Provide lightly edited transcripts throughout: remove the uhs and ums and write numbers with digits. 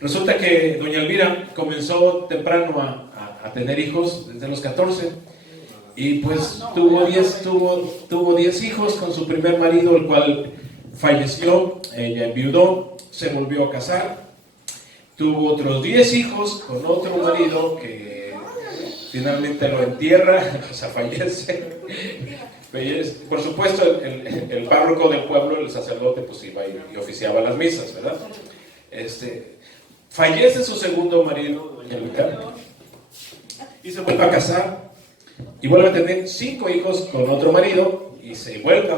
Resulta que doña Elvira comenzó temprano a tener hijos desde los 14 y pues tuvo 10 hijos con su primer marido, el cual falleció. Ella enviudó, se volvió a casar, tuvo otros 10 hijos con otro marido que finalmente lo entierra, o sea, fallece. Por supuesto, el párroco del pueblo, el sacerdote, pues iba y oficiaba las misas, ¿verdad? Fallece su segundo marido, doña Elvira, y se vuelve a casar y vuelve a tener 5 hijos con otro marido y se vuelve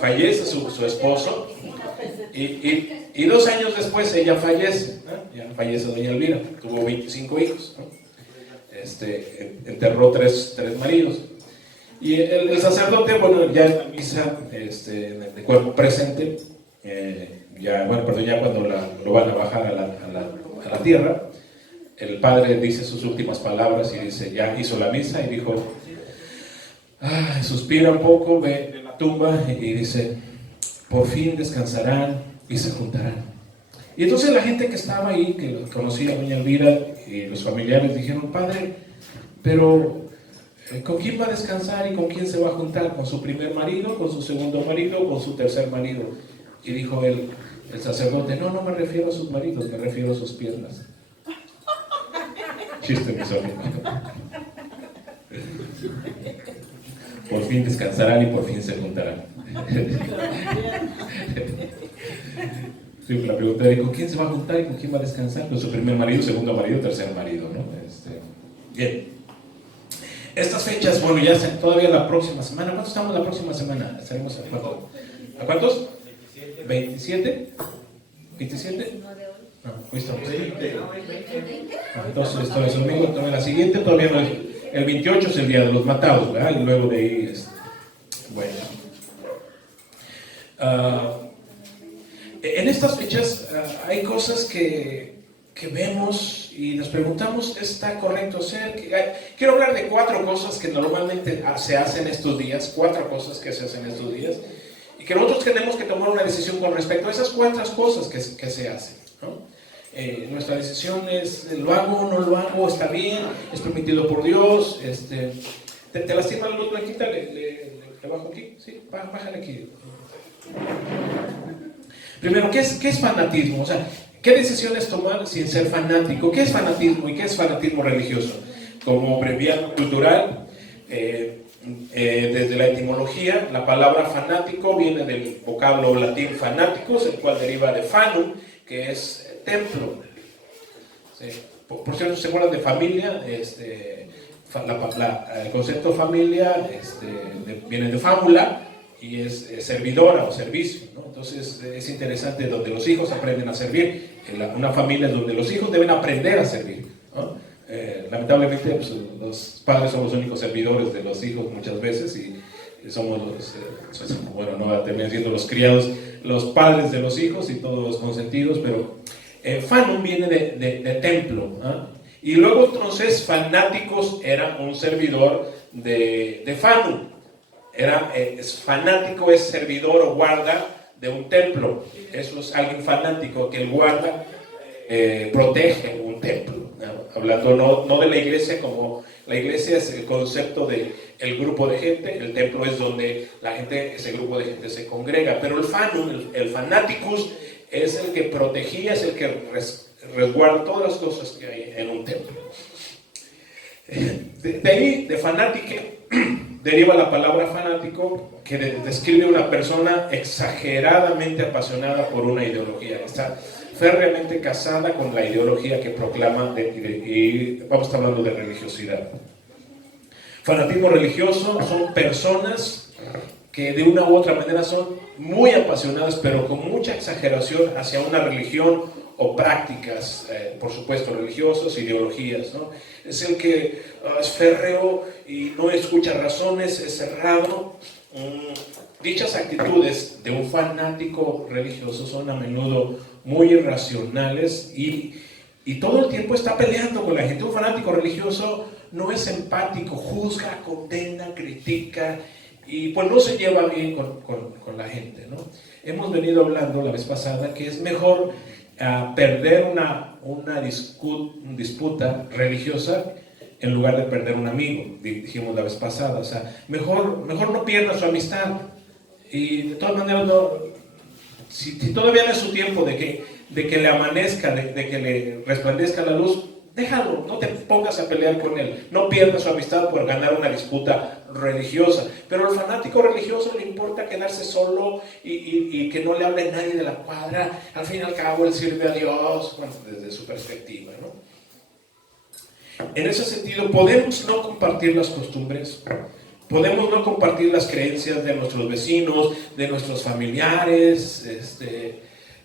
fallece su esposo y 2 años después ella fallece, ¿no? Ya fallece doña Elvira, tuvo 25 hijos, ¿no? Enterró tres maridos y el sacerdote, bueno, ya en la misa de cuerpo presente, ya cuando lo van a bajar a la tierra, el padre dice sus últimas palabras y dice, ya hizo la misa, y dijo, suspira un poco, ve de la tumba y dice, por fin descansarán y se juntarán. Y entonces la gente que estaba ahí, que conocía a doña Elvira y los familiares, dijeron, padre, pero ¿con quién va a descansar y con quién se va a juntar? ¿Con su primer marido, con su segundo marido, con su tercer marido? Y dijo el sacerdote, no me refiero a sus maridos, me refiero a sus piernas. Chiste, mi sobrino. Por fin descansarán y por fin se juntarán. Sí, la pregunta era, ¿con quién se va a juntar y con quién va a descansar? Con su primer marido, segundo marido, tercer marido, ¿no? Bien. Estas fechas, bueno, ya todavía la próxima semana. ¿Cuántos estamos la próxima semana? ¿Estaremos a cuánto? ¿A cuántos? ¿27? ¿27? No, hoy estamos. Entonces, esto es domingo, todavía la siguiente, todavía no es. El 28 es el día de los matados, ¿verdad? Y luego de ahí bueno. En estas fechas hay cosas que vemos y nos preguntamos, ¿está correcto hacer? Quiero hablar de 4 cosas que normalmente se hacen estos días, 4 cosas que se hacen estos días, y que nosotros tenemos que tomar una decisión con respecto a esas 4 cosas que se hacen, ¿no? Nuestra decisión es, ¿lo hago o no lo hago? ¿Está bien? ¿Es permitido por Dios? ¿Te lastima la luz, Blanquita? ¿Le bajo aquí? Sí, bájale aquí. Primero, ¿qué es fanatismo? O sea, ¿qué decisiones tomar sin ser fanático? ¿Qué es fanatismo y qué es fanatismo religioso? Como abreviatura cultural, desde la etimología, la palabra fanático viene del vocablo latín fanaticus, el cual deriva de fanum, que es templo. Sí. Por cierto, ¿se acuerdan de familia? El concepto familia viene de fábula y es servidora o servicio, ¿no? Entonces es interesante, donde los hijos aprenden a servir. Una familia donde los hijos deben aprender a servir, ¿no? Lamentablemente, pues, los padres son los únicos servidores de los hijos muchas veces, y somos no terminan siendo los criados, los padres de los hijos y todos los consentidos. Pero fanum viene de templo, ¿eh? Y luego entonces fanáticos era un servidor de fanum. Fanático es servidor o guarda de un templo. Eso es alguien fanático, que el guarda protege un templo, ¿no? Hablando no de la iglesia, como la iglesia es el concepto de el grupo de gente, el templo es donde ese grupo de gente se congrega. Pero el fanum, el fanaticus, es el que protegía, es el que resguarda todas las cosas que hay en un templo. De ahí, de fanátique, deriva la palabra fanático, que describe una persona exageradamente apasionada por una ideología. Está férreamente casada con la ideología que proclama, y vamos a estar hablando de religiosidad. Fanatismo religioso son personas que de una u otra manera son muy apasionadas, pero con mucha exageración hacia una religión o prácticas, por supuesto, religiosas, ideologías, ¿no? Es el que es férreo y no escucha razones, es cerrado. Dichas actitudes de un fanático religioso son a menudo muy irracionales y todo el tiempo está peleando con la gente. Un fanático religioso no es empático, juzga, condena, critica y pues no se lleva bien con la gente, ¿no? Hemos venido hablando la vez pasada que es mejor a perder una disputa religiosa en lugar de perder un amigo, dijimos la vez pasada. O sea, mejor no pierda su amistad. Y de todas maneras, si todavía no es su tiempo de que le amanezca, de que le resplandezca la luz, déjalo, no te pongas a pelear con él, no pierdas su amistad por ganar una disputa religiosa. Pero al fanático religioso le importa quedarse solo y que no le hable nadie de la cuadra. Al fin y al cabo él sirve a Dios, bueno, desde su perspectiva, ¿no? En ese sentido, podemos no compartir las costumbres, podemos no compartir las creencias de nuestros vecinos, de nuestros familiares.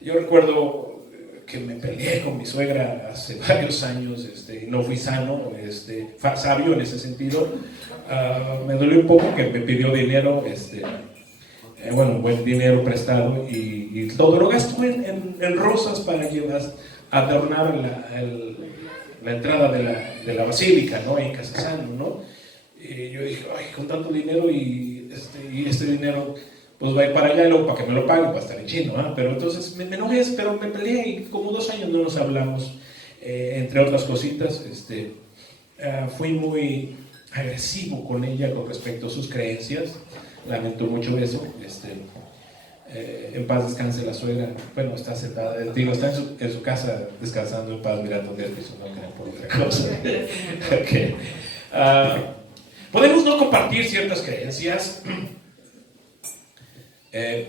Yo recuerdo que me peleé con mi suegra hace varios años, no fui sano, sabio en ese sentido. Me dolió un poco que me pidió dinero, buen dinero prestado, y todo lo gastó en rosas para adornar la entrada de la basílica, ¿no? En Casasano, ¿no? Y yo dije, ay, con tanto dinero y este dinero pues va a ir para allá y luego para que me lo paguen va a estar en chino, ¿eh? Pero entonces me enojé, pero me peleé y como 2 años no nos hablamos, entre otras cositas. Fui muy agresivo con ella con respecto a sus creencias, lamento mucho eso. En paz descanse la suegra. Bueno, está sentada, está en su casa descansando en paz mirando Netflix, no crean por otra cosa. Okay. Podemos no compartir ciertas creencias,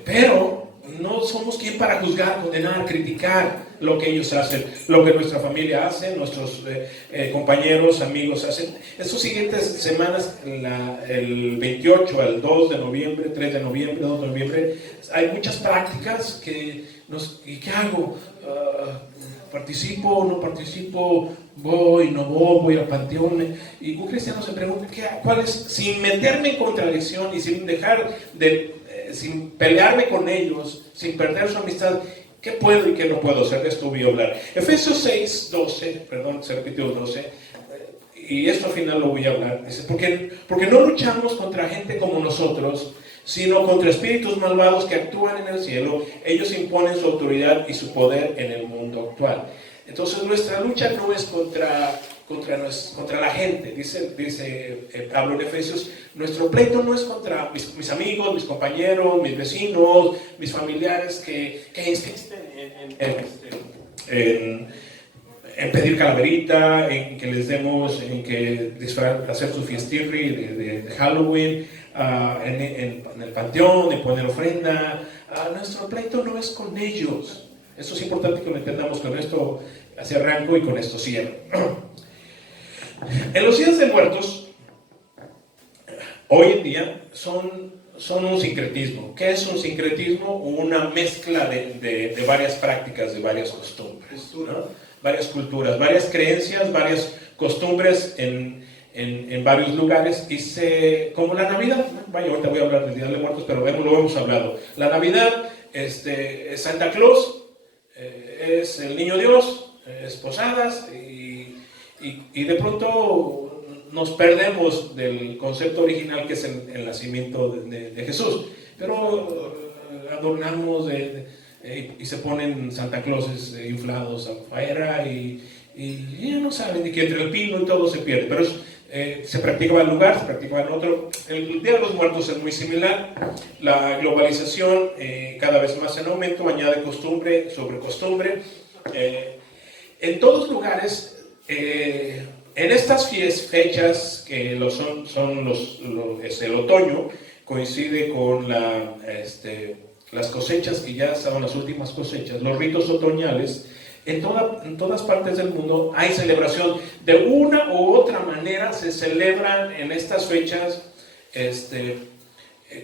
pero no somos quien para juzgar, condenar, criticar lo que ellos hacen, lo que nuestra familia hace, nuestros compañeros, amigos hacen. Estas siguientes semanas, el 28 al 2 de noviembre, 3 de noviembre, 2 de noviembre, hay muchas prácticas ¿y qué hago? ¿Participo, no participo? ¿Voy, no voy al panteón? Y un cristiano se pregunta, ¿cuál es? Sin meterme en contradicción y sin sin pelearme con ellos, sin perder su amistad, ¿qué puedo y qué no puedo hacer? De esto voy a hablar. Efesios 6, 12, perdón, se repitió 12, y esto al final lo voy a hablar. Dice, porque no luchamos contra gente como nosotros, sino contra espíritus malvados que actúan en el cielo. Ellos imponen su autoridad y su poder en el mundo actual. Entonces nuestra lucha no es contra la gente, dice Pablo en Efesios. Nuestro pleito no es contra mis amigos, mis compañeros, mis vecinos, mis familiares que insisten en pedir calaverita, en que les demos, en que hacer su fiestirri de Halloween, en el panteón, de poner ofrenda. Nuestro pleito no es con ellos. Eso es importante que lo entendamos. Con esto hacia arranco y con esto cierro. En los días de muertos, hoy en día, son un sincretismo. ¿Qué es un sincretismo? Una mezcla de varias prácticas, de varias costumbres, ¿no? Varias culturas, varias creencias, varias costumbres en varios lugares. Como la Navidad, ahorita voy a hablar del Día de Muertos, pero lo hemos hablado. La Navidad, es Santa Claus, es el Niño Dios, es posadas, y de pronto nos perdemos del concepto original que es el nacimiento de Jesús. Pero adornamos y se ponen Santa Clauses inflados afuera y ya no saben de que entre el pino y todo se pierde. Pero se practicaba en un lugar, se practicaba en otro. El Día de los Muertos es muy similar. La globalización cada vez más en aumento, añade costumbre sobre costumbre. En todos lugares, en estas fechas que es el otoño, coincide con las cosechas, que ya son las últimas cosechas, los ritos otoñales. En todas partes del mundo hay celebración. De una u otra manera se celebran en estas fechas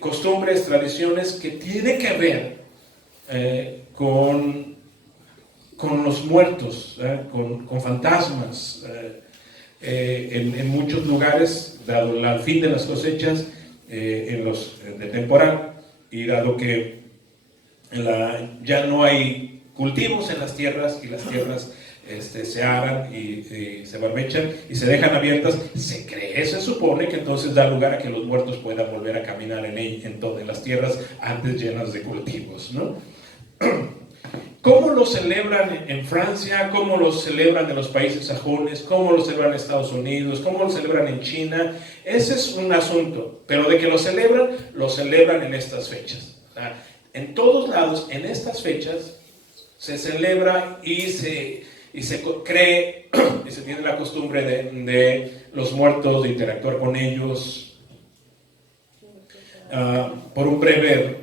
costumbres, tradiciones que tienen que ver con los muertos, con fantasmas. En muchos lugares, dado el fin de las cosechas, de temporal, y dado que ya no hay cultivos en las tierras, y las tierras se aran y se barbechan y se dejan abiertas, se supone que entonces da lugar a que los muertos puedan volver a caminar en las tierras antes llenas de cultivos, ¿no? ¿Cómo lo celebran en Francia? ¿Cómo lo celebran en los países sajones? ¿Cómo lo celebran en Estados Unidos? ¿Cómo lo celebran en China? Ese es un asunto, pero de que lo celebran en estas fechas. En todos lados, en estas fechas, se celebra y se cree y se tiene la costumbre de los muertos, de interactuar con ellos. Por un breve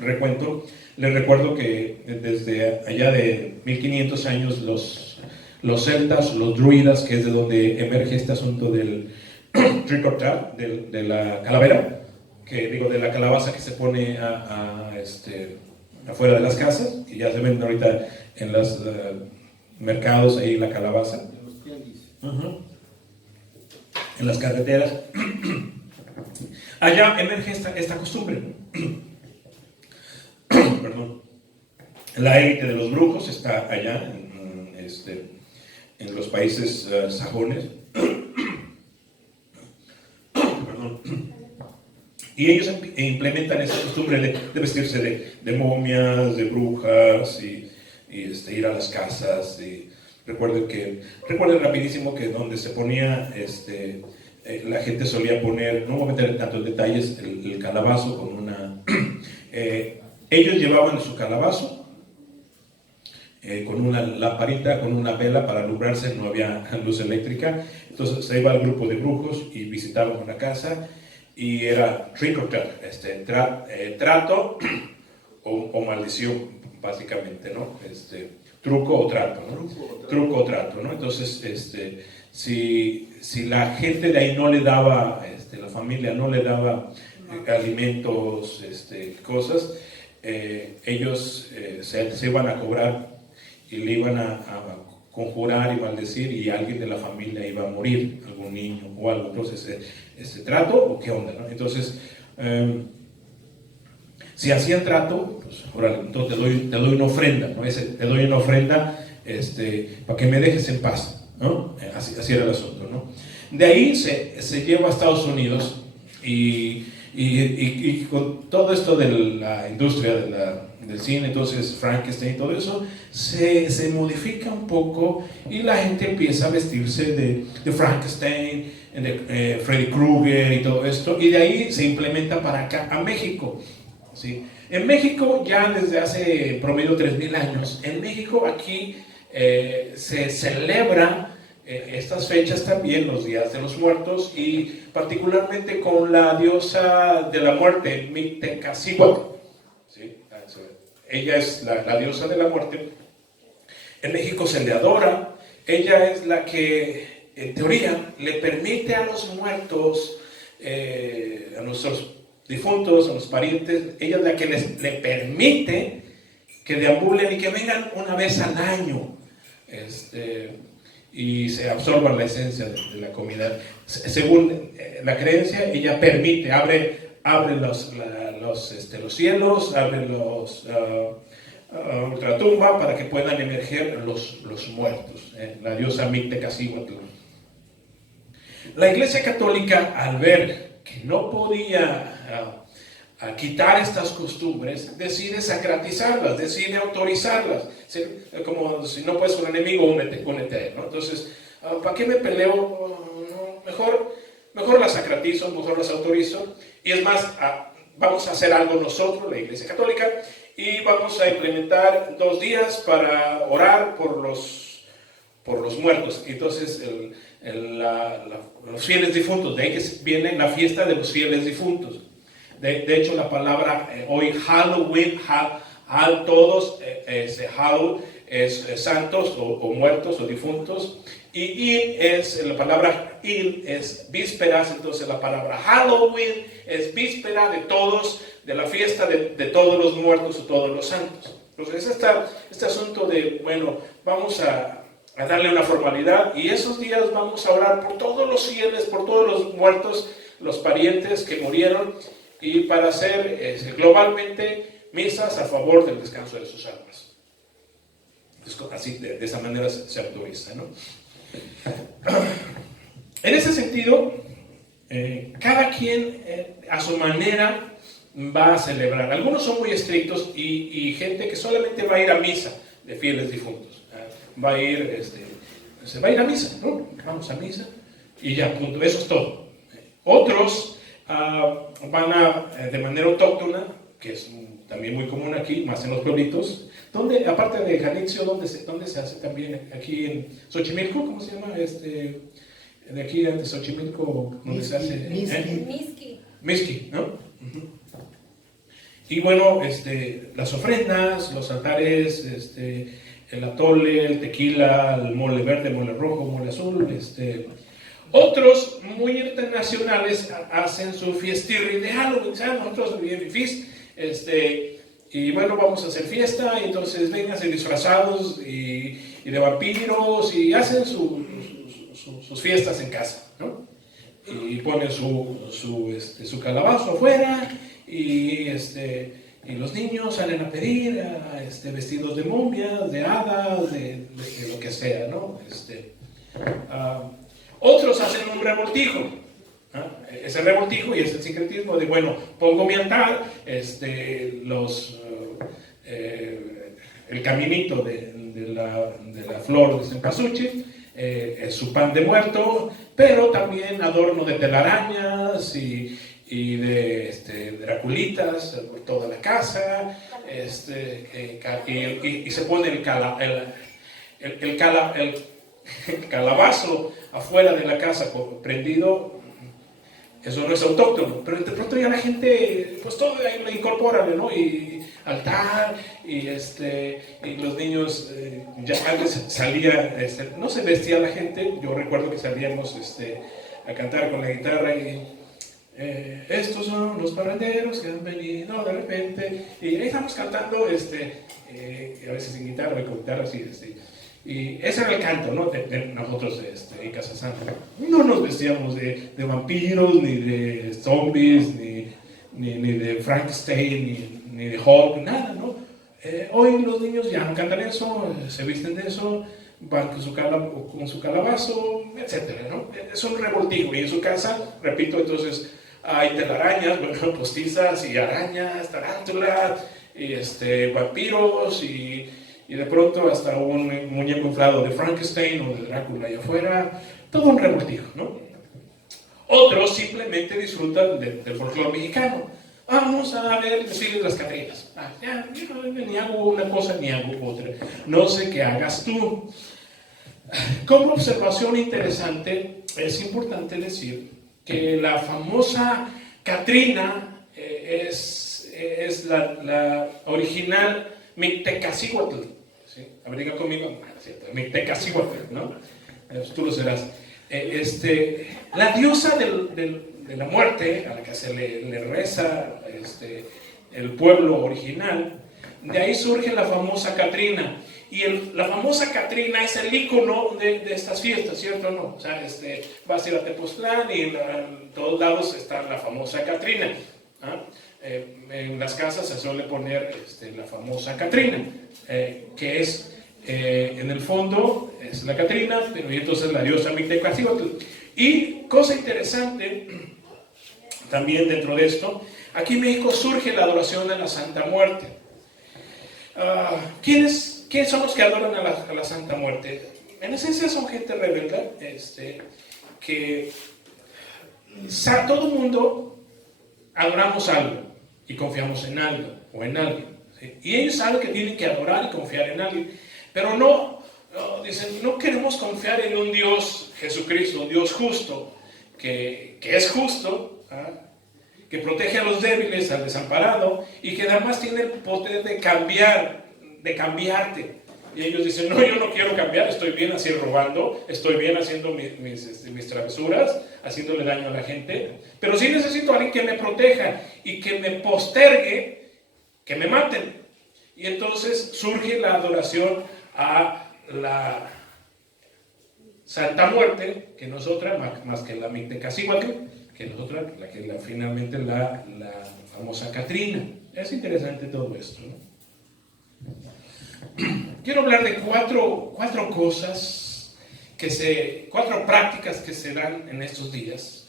recuento, les recuerdo que desde allá de 1500 años los celtas, los druidas, que es de donde emerge este asunto del trick or treat, de la calavera, de la calabaza que se pone afuera de las casas, que ya se ven ahorita en los mercados, ahí la calabaza, en las carreteras. Allá emerge esta costumbre. Perdón. La élite de los brujos está allá en los países sajones. Perdón. Y ellos implementan esa costumbre de vestirse de momias, de brujas y ir a las casas. Y recuerden rapidísimo que donde se ponía la gente solía poner, no voy a meter tantos detalles, el calabazo con una... ellos llevaban su calabazo con una lamparita, con una vela para alumbrarse, no había luz eléctrica. Entonces se iba al grupo de brujos y visitaban una casa y era trick or treat, trato o maldición, básicamente, ¿no? Truco o trato, ¿no? Truco o trato, ¿no? Entonces, si la gente de ahí no le daba, la familia no le daba alimentos, cosas, ellos se iban a cobrar y le iban a conjurar y maldecir, y alguien de la familia iba a morir, algún niño o algo. Entonces, ¿trato o qué onda, no? Entonces, si hacían trato, pues, órale, entonces te doy una ofrenda, ¿no? Te doy una ofrenda para que me dejes en paz, ¿no? Así era el asunto, ¿no? De ahí se lleva a Estados Unidos y con todo esto de la industria del cine, entonces Frankenstein y todo eso, se modifica un poco y la gente empieza a vestirse de Frankenstein, de Freddy Krueger y todo esto, y de ahí se implementa para acá, a México. ¿Sí? En México ya desde hace promedio 3000 años, en México aquí se celebra estas fechas también, los días de los muertos, y particularmente con la diosa de la muerte, Mictecacihuatl. ¿Sí? Ella es la diosa de la muerte. En México se le adora. Ella es la que, en teoría, le permite a los muertos, a nuestros difuntos, a los parientes, ella es la que le permite que deambulen y que vengan una vez al año. Y se absorban la esencia de la comida. Según la creencia, ella permite, abre los cielos, abre ultratumba para que puedan emerger los muertos. La diosa Mictecacihuatl. La Iglesia Católica, al ver que no podía quitar estas costumbres, decide sacratizarlas, decide autorizarlas. ¿Sí? Como si no puedes con un enemigo, únete, ¿no? Entonces, ¿para qué me peleo? Mejor las sacratizo, mejor las autorizo. Y es más, vamos a hacer algo nosotros, la Iglesia Católica, y vamos a implementar 2 días para orar por los muertos. Entonces, los fieles difuntos, de ahí que viene la fiesta de los fieles difuntos. De hecho, la palabra hoy Halloween, todos, Halloween es santos o muertos o difuntos, y es la palabra es vísperas. Entonces la palabra Halloween es víspera de todos, de la fiesta de todos los muertos o todos los santos. Entonces este asunto de, bueno, vamos a darle una formalidad, y esos días vamos a orar por todos los fieles, por todos los muertos, los parientes que murieron, y para hacer globalmente misas a favor del descanso de sus almas. Así, de esa manera se autoriza, ¿no? En ese sentido, cada quien a su manera va a celebrar. Algunos son muy estrictos y gente que solamente va a ir a misa de fieles difuntos. Va a ir, se va a ir a misa, ¿no? Vamos a misa y ya, punto. Eso es todo. Otros van de manera autóctona, que es también muy común aquí, más en los pueblitos, donde, aparte de Janitzio, ¿dónde se hace también? Aquí en Xochimilco, ¿cómo se llama? De aquí de Xochimilco, ¿dónde se hace? Mixqui, ¿no? Uh-huh. Y bueno, las ofrendas, los altares, el atole, el tequila, el mole verde, mole rojo, mole azul, Otros muy internacionales hacen su fiestirri de Halloween, ¿sabes? Nosotros bien fifís, y bueno, vamos a hacer fiesta, y entonces vengan disfrazados y de vampiros, y hacen sus fiestas en casa, ¿no? Y ponen su calabazo afuera, y los niños salen a pedir vestidos de momias, de hadas, de lo que sea, ¿no? Otros hacen un revoltijo. Ese revoltijo y ese sincretismo de, bueno, pongo mi altar, el caminito de la flor de cempasúchil, su pan de muerto, pero también adorno de telarañas y de draculitas por toda la casa, y se pone el calabazo afuera de la casa prendido. Eso no es autóctono, pero de pronto ya la gente, pues todo ahí lo incorpora, ¿no? Y altar, y los niños, ya antes salía, no se vestía la gente, yo recuerdo que salíamos a cantar con la guitarra y estos son los parranderos que han venido de repente, y ahí estamos cantando, a veces sin guitarra, con guitarra así, y ese era el canto, ¿no? de nosotros en Casa Santa. No nos vestíamos de vampiros, ni de zombies, ni de Frankenstein, ni de Hulk, nada, ¿no? Hoy los niños ya no cantan eso, se visten de eso, van con su calabazo, etcétera, ¿no? Es un revoltijo, y en su casa, repito, entonces hay telarañas, bueno, postizas y arañas, tarántulas, y vampiros, y de pronto hasta un muñeco inflado de Frankenstein o de Drácula allá afuera, todo un revoltijo, ¿no? Otros simplemente disfrutan del folclore mexicano. Vamos a ver el desfile de las Catrinas. Ni hago una cosa ni hago otra. No sé qué hagas tú. Como observación interesante, es importante decir que la famosa Catrina es la original Mictecacihuatl. ¿Sí? Abriga conmigo, Mictecacihuatl, ¿no? Tú lo serás. La diosa de la muerte, a la que se le reza el pueblo original, de ahí surge la famosa Catrina. Y la famosa Catrina es el ícono de estas fiestas, ¿cierto o no? O sea, vas a ir a Tepoztlán y en todos lados está la famosa Catrina. En las casas se suele poner la famosa Catrina, que es, en el fondo, es la Catrina, pero y entonces la diosa Mictecacihuatl. Y cosa interesante, también dentro de esto, aquí en México surge la adoración a la Santa Muerte. ¿Quiénes son los que adoran a la Santa Muerte? En esencia son gente rebelde, que todo el mundo adoramos algo y confiamos en algo o en alguien, ¿sí? Y ellos saben que tienen que adorar y confiar en alguien, pero dicen, no queremos confiar en un Dios, Jesucristo, un Dios justo, que es justo, que protege a los débiles, al desamparado, y que además tiene el poder de cambiarte. Y ellos dicen, no, yo no quiero cambiar, estoy bien así robando, estoy bien haciendo mis travesuras, haciéndole daño a la gente, pero sí necesito a alguien que me proteja y que me postergue, que me maten. Y entonces surge la adoración a la Santa Muerte, que no es otra más que la Mictecacihuatl, que es otra, finalmente la famosa Catrina. Es interesante todo esto, ¿no? Quiero hablar de cuatro cosas, cuatro prácticas que se dan en estos días.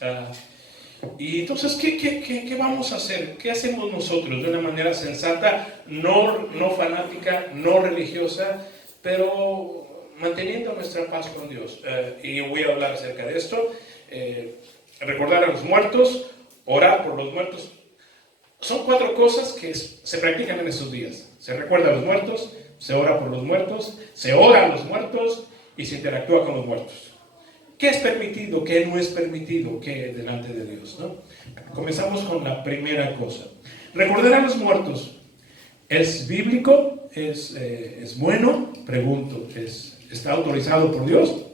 Y entonces, ¿qué vamos a hacer? ¿Qué hacemos nosotros de una manera sensata, no fanática, no religiosa, pero manteniendo nuestra paz con Dios? Y voy a hablar acerca de esto. Recordar a los muertos, orar por los muertos. Son 4 cosas que se practican en estos días. Se recuerda a los muertos, se ora por los muertos, se ora a los muertos y se interactúa con los muertos. ¿Qué es permitido? ¿Qué no es permitido? ¿Qué delante de Dios? ¿No? Comenzamos con la primera cosa. Recordar a los muertos. ¿Es bíblico? ¿Es bueno? Pregunto. ¿Está autorizado por Dios?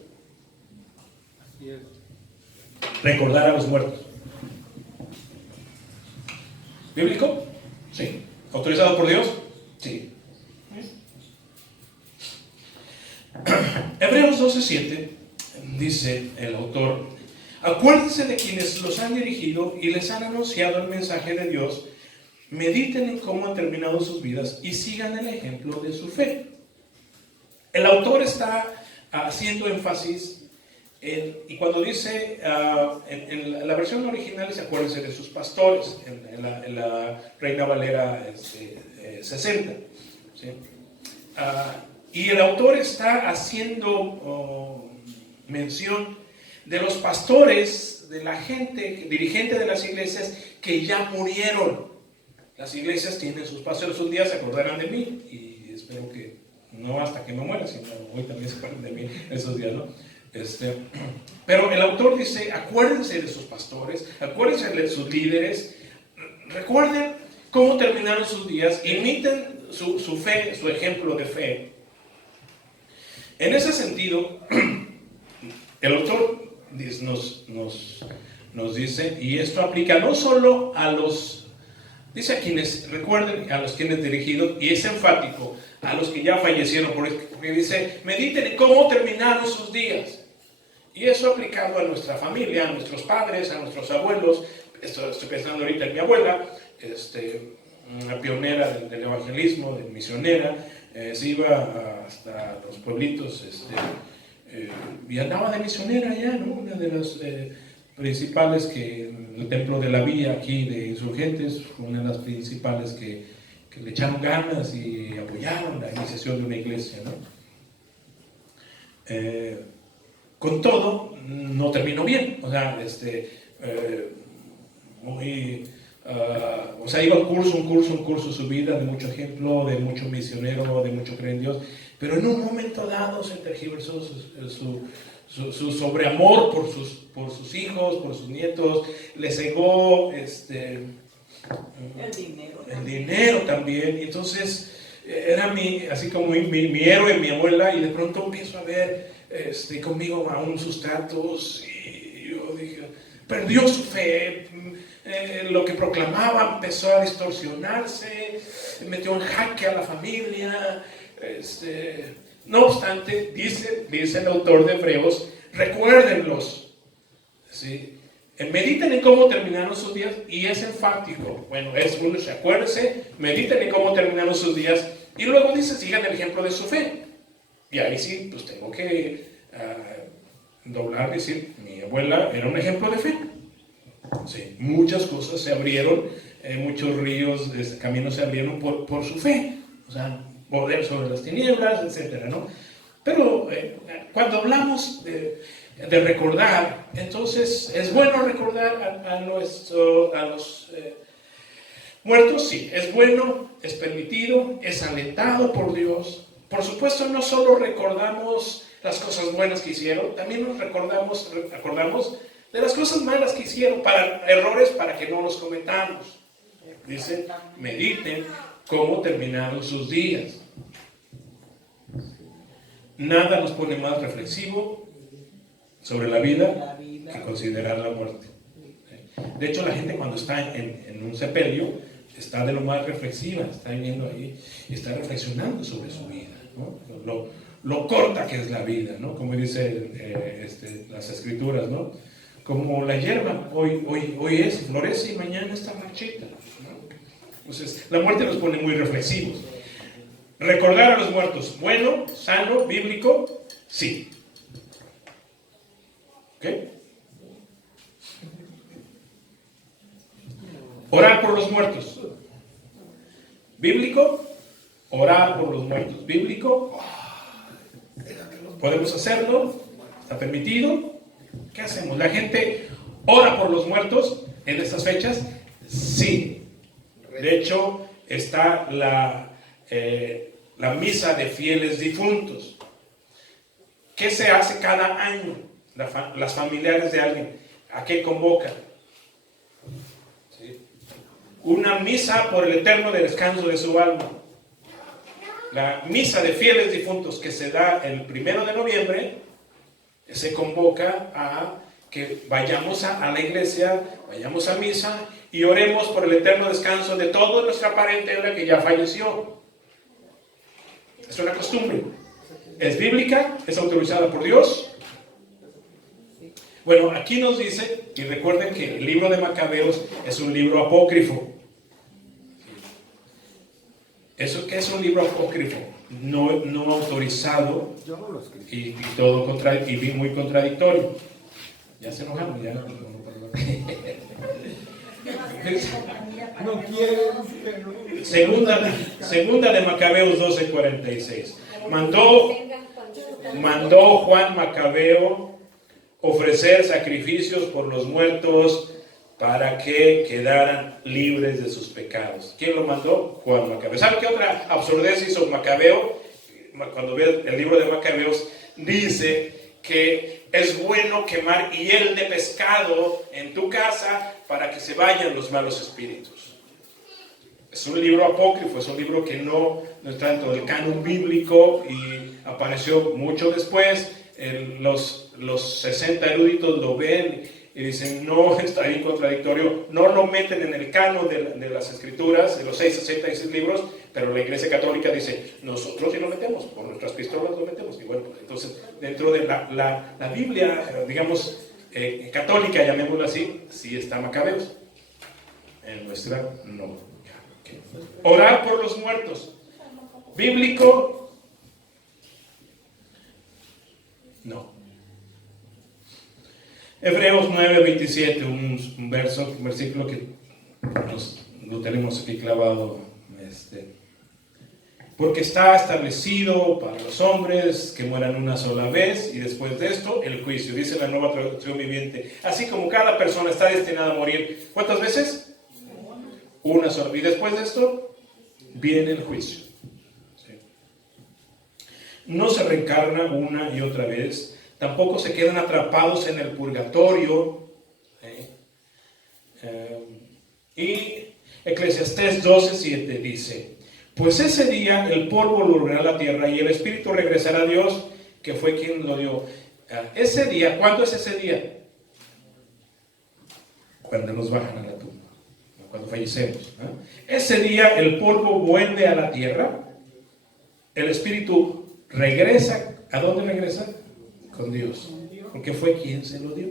Recordar a los muertos. ¿Bíblico? Sí. ¿Autorizado por Dios? Sí. Hebreos 12:7 dice el autor: acuérdense de quienes los han dirigido y les han anunciado el mensaje de Dios, mediten en cómo han terminado sus vidas y sigan el ejemplo de su fe. El autor está haciendo énfasis y cuando dice, en la versión original dice acuérdense de sus pastores, en la Reina Valera 60. ¿Sí? Y el autor está haciendo mención de los pastores, de la gente, dirigente de las iglesias que ya murieron. Las iglesias tienen sus pastores. Un día se acordarán de mí y espero que no hasta que me muera, sino hoy también se acuerdan de mí esos días, ¿no? Pero el autor dice, acuérdense de sus pastores, acuérdense de sus líderes, recuerden cómo terminaron sus días, imiten su fe, su ejemplo de fe. En ese sentido, el autor nos dice, y esto aplica no solo a los, dice a quienes, recuerden, a los quienes dirigidos, y es enfático, a los que ya fallecieron, porque dice, mediten en cómo terminaron sus días. Y eso aplicado a nuestra familia, a nuestros padres, a nuestros abuelos. Estoy pensando ahorita en mi abuela, una pionera del evangelismo, de misionera, se iba hasta los pueblitos, y andaba de misionera allá, ¿no? Una de las principales el templo de la Vía aquí de Insurgentes, una de las principales que le echaron ganas y apoyaron la iniciación de una iglesia, ¿no? Con todo, no terminó bien, o sea, iba un curso su vida, de mucho ejemplo, de mucho misionero, de mucho creer en Dios, pero en un momento dado se tergiversó su sobreamor por sus hijos, por sus nietos, le cegó el dinero también, y entonces era así como mi héroe, mi abuela, y de pronto empiezo a ver conmigo aún sus tratos, y yo dije, perdió su fe, lo que proclamaba empezó a distorsionarse, metió en jaque a la familia. No obstante, dice el autor de Hebreos, recuérdenlos, ¿sí? Mediten en cómo terminaron sus días, y es enfático. Bueno, es uno, acuérdense, mediten en cómo terminaron sus días, y luego dice, sigan el ejemplo de su fe. Y ahí sí, pues tengo que doblar y decir, mi abuela era un ejemplo de fe. Sí, muchas cosas se abrieron, muchos ríos, caminos se abrieron por su fe. O sea, poder sobre las tinieblas, etcétera, ¿no? Pero cuando hablamos de recordar, entonces, ¿es bueno recordar a los muertos? Sí, es bueno, es permitido, es alentado por Dios. Por supuesto, no solo recordamos las cosas buenas que hicieron, también nos acordamos de las cosas malas que hicieron, errores para que no los cometamos. Dice, mediten cómo terminaron sus días. Nada nos pone más reflexivo sobre la vida que considerar la muerte. De hecho, la gente cuando está en un sepelio está de lo más reflexiva, está viendo ahí y está reflexionando sobre su vida, ¿no? Lo corta que es la vida, ¿no? Como dice las escrituras, ¿no? Como la hierba, hoy es, florece y mañana está marchita, ¿no? Entonces, la muerte nos pone muy reflexivos. Recordar a los muertos, bueno, sano, bíblico, sí. ¿Ok? Orar por los muertos. ¿Bíblico? Orar por los muertos. ¿Bíblico? ¿Podemos hacerlo? ¿Está permitido? ¿Qué hacemos? ¿La gente ora por los muertos en estas fechas? Sí. De hecho, está la misa de fieles difuntos. ¿Qué se hace cada año? Las familiares de alguien, ¿a qué convocan? ¿Sí? Una misa por el eterno descanso de su alma. La misa de fieles difuntos que se da el 1 de noviembre, se convoca a que vayamos a la iglesia, vayamos a misa y oremos por el eterno descanso de toda nuestra parentela que ya falleció. Es una costumbre. ¿Es bíblica? ¿Es autorizada por Dios? Bueno, aquí nos dice, y recuerden que el libro de Macabeos es un libro apócrifo. ¿Eso qué es un libro apócrifo? No autorizado y todo y muy contradictorio. Ya se enojaron, ya no quiere. Segunda de Macabeos 12:46. Mandó Juan Macabeo ofrecer sacrificios por los muertos para que quedaran libres de sus pecados. ¿Quién lo mandó? Juan Macabeo. ¿Sabe qué otra absurdez hizo Macabeo? Cuando ve el libro de Macabeos, dice que es bueno quemar hiel de pescado en tu casa para que se vayan los malos espíritus. Es un libro apócrifo, es un libro que no está dentro del canon bíblico y apareció mucho después. Los 60 eruditos lo ven y dicen, no, está bien contradictorio, no lo meten en el canon de las escrituras, de los 666 libros, pero la Iglesia Católica dice, nosotros sí lo metemos, por nuestras pistolas lo metemos. Y bueno, entonces, dentro de la Biblia, digamos, católica, llamémoslo así, sí está Macabeos. En nuestra, no. Okay. Orar por los muertos. ¿Bíblico? No. Hebreos 9:27, un versículo que lo tenemos aquí clavado. Porque está establecido para los hombres que mueran una sola vez y después de esto el juicio. Dice la Nueva Traducción Viviente. Así como cada persona está destinada a morir, ¿cuántas veces? Una sola. Y después de esto viene el juicio. ¿Sí? No se reencarna una y otra vez. Tampoco se quedan atrapados en el purgatorio. Y Eclesiastés 12:7 dice, pues ese día el polvo lo volverá a la tierra y el espíritu regresará a Dios, que fue quien lo dio. Ese día, ¿cuándo es ese día? Cuando nos bajan a la tumba, cuando fallecemos. Ese día el polvo vuelve a la tierra, el espíritu regresa. ¿A dónde regresa? Con Dios, porque fue quien se lo dio.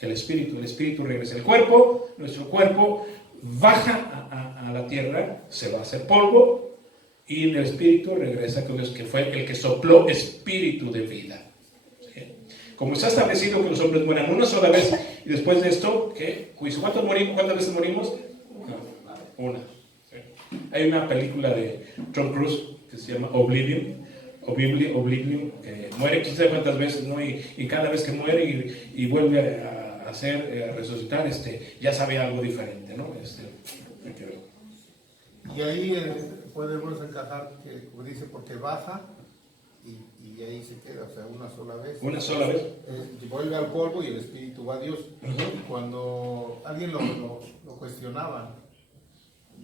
El espíritu regresa. El cuerpo, nuestro cuerpo, baja a la tierra, se va a hacer polvo, y el espíritu regresa con Dios, que fue el que sopló espíritu de vida. ¿Sí? Como está establecido que los hombres mueran una sola vez, y después de esto, ¿qué? Juicio. ¿Cuántas veces morimos? No, una. ¿Sí? Hay una película de Tom Cruise que se llama Oblivion, muere quién sabe cuántas veces, ¿no? Y cada vez que muere y vuelve a resucitar, ya sabe algo diferente, ¿no? Y ahí podemos encajar que, como dice, porque baja y ahí se queda, o sea, una sola vez. Una sola vez. Vuelve al polvo y el espíritu va a Dios. Uh-huh. Y cuando alguien lo cuestionaba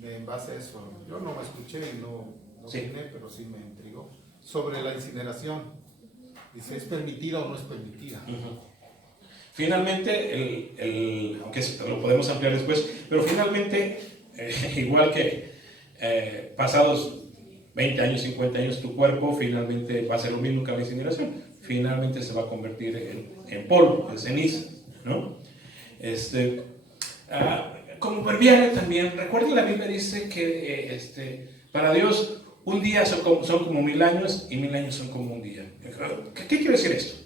en base a eso, yo no me escuché y no sí. vine, pero sí me intrigó. Sobre la incineración. Dice, ¿es permitida o no es permitida? Uh-huh. Finalmente, aunque lo podemos ampliar después, pero finalmente, igual que pasados 20 años, 50 años, tu cuerpo finalmente va a ser lo mismo que la incineración. Finalmente se va a convertir en polvo, en ceniza, ¿no? Como breviario también, recuerden, la Biblia dice que para Dios un día son como 1000 años y 1000 años son como un día. ¿Qué quiere decir esto?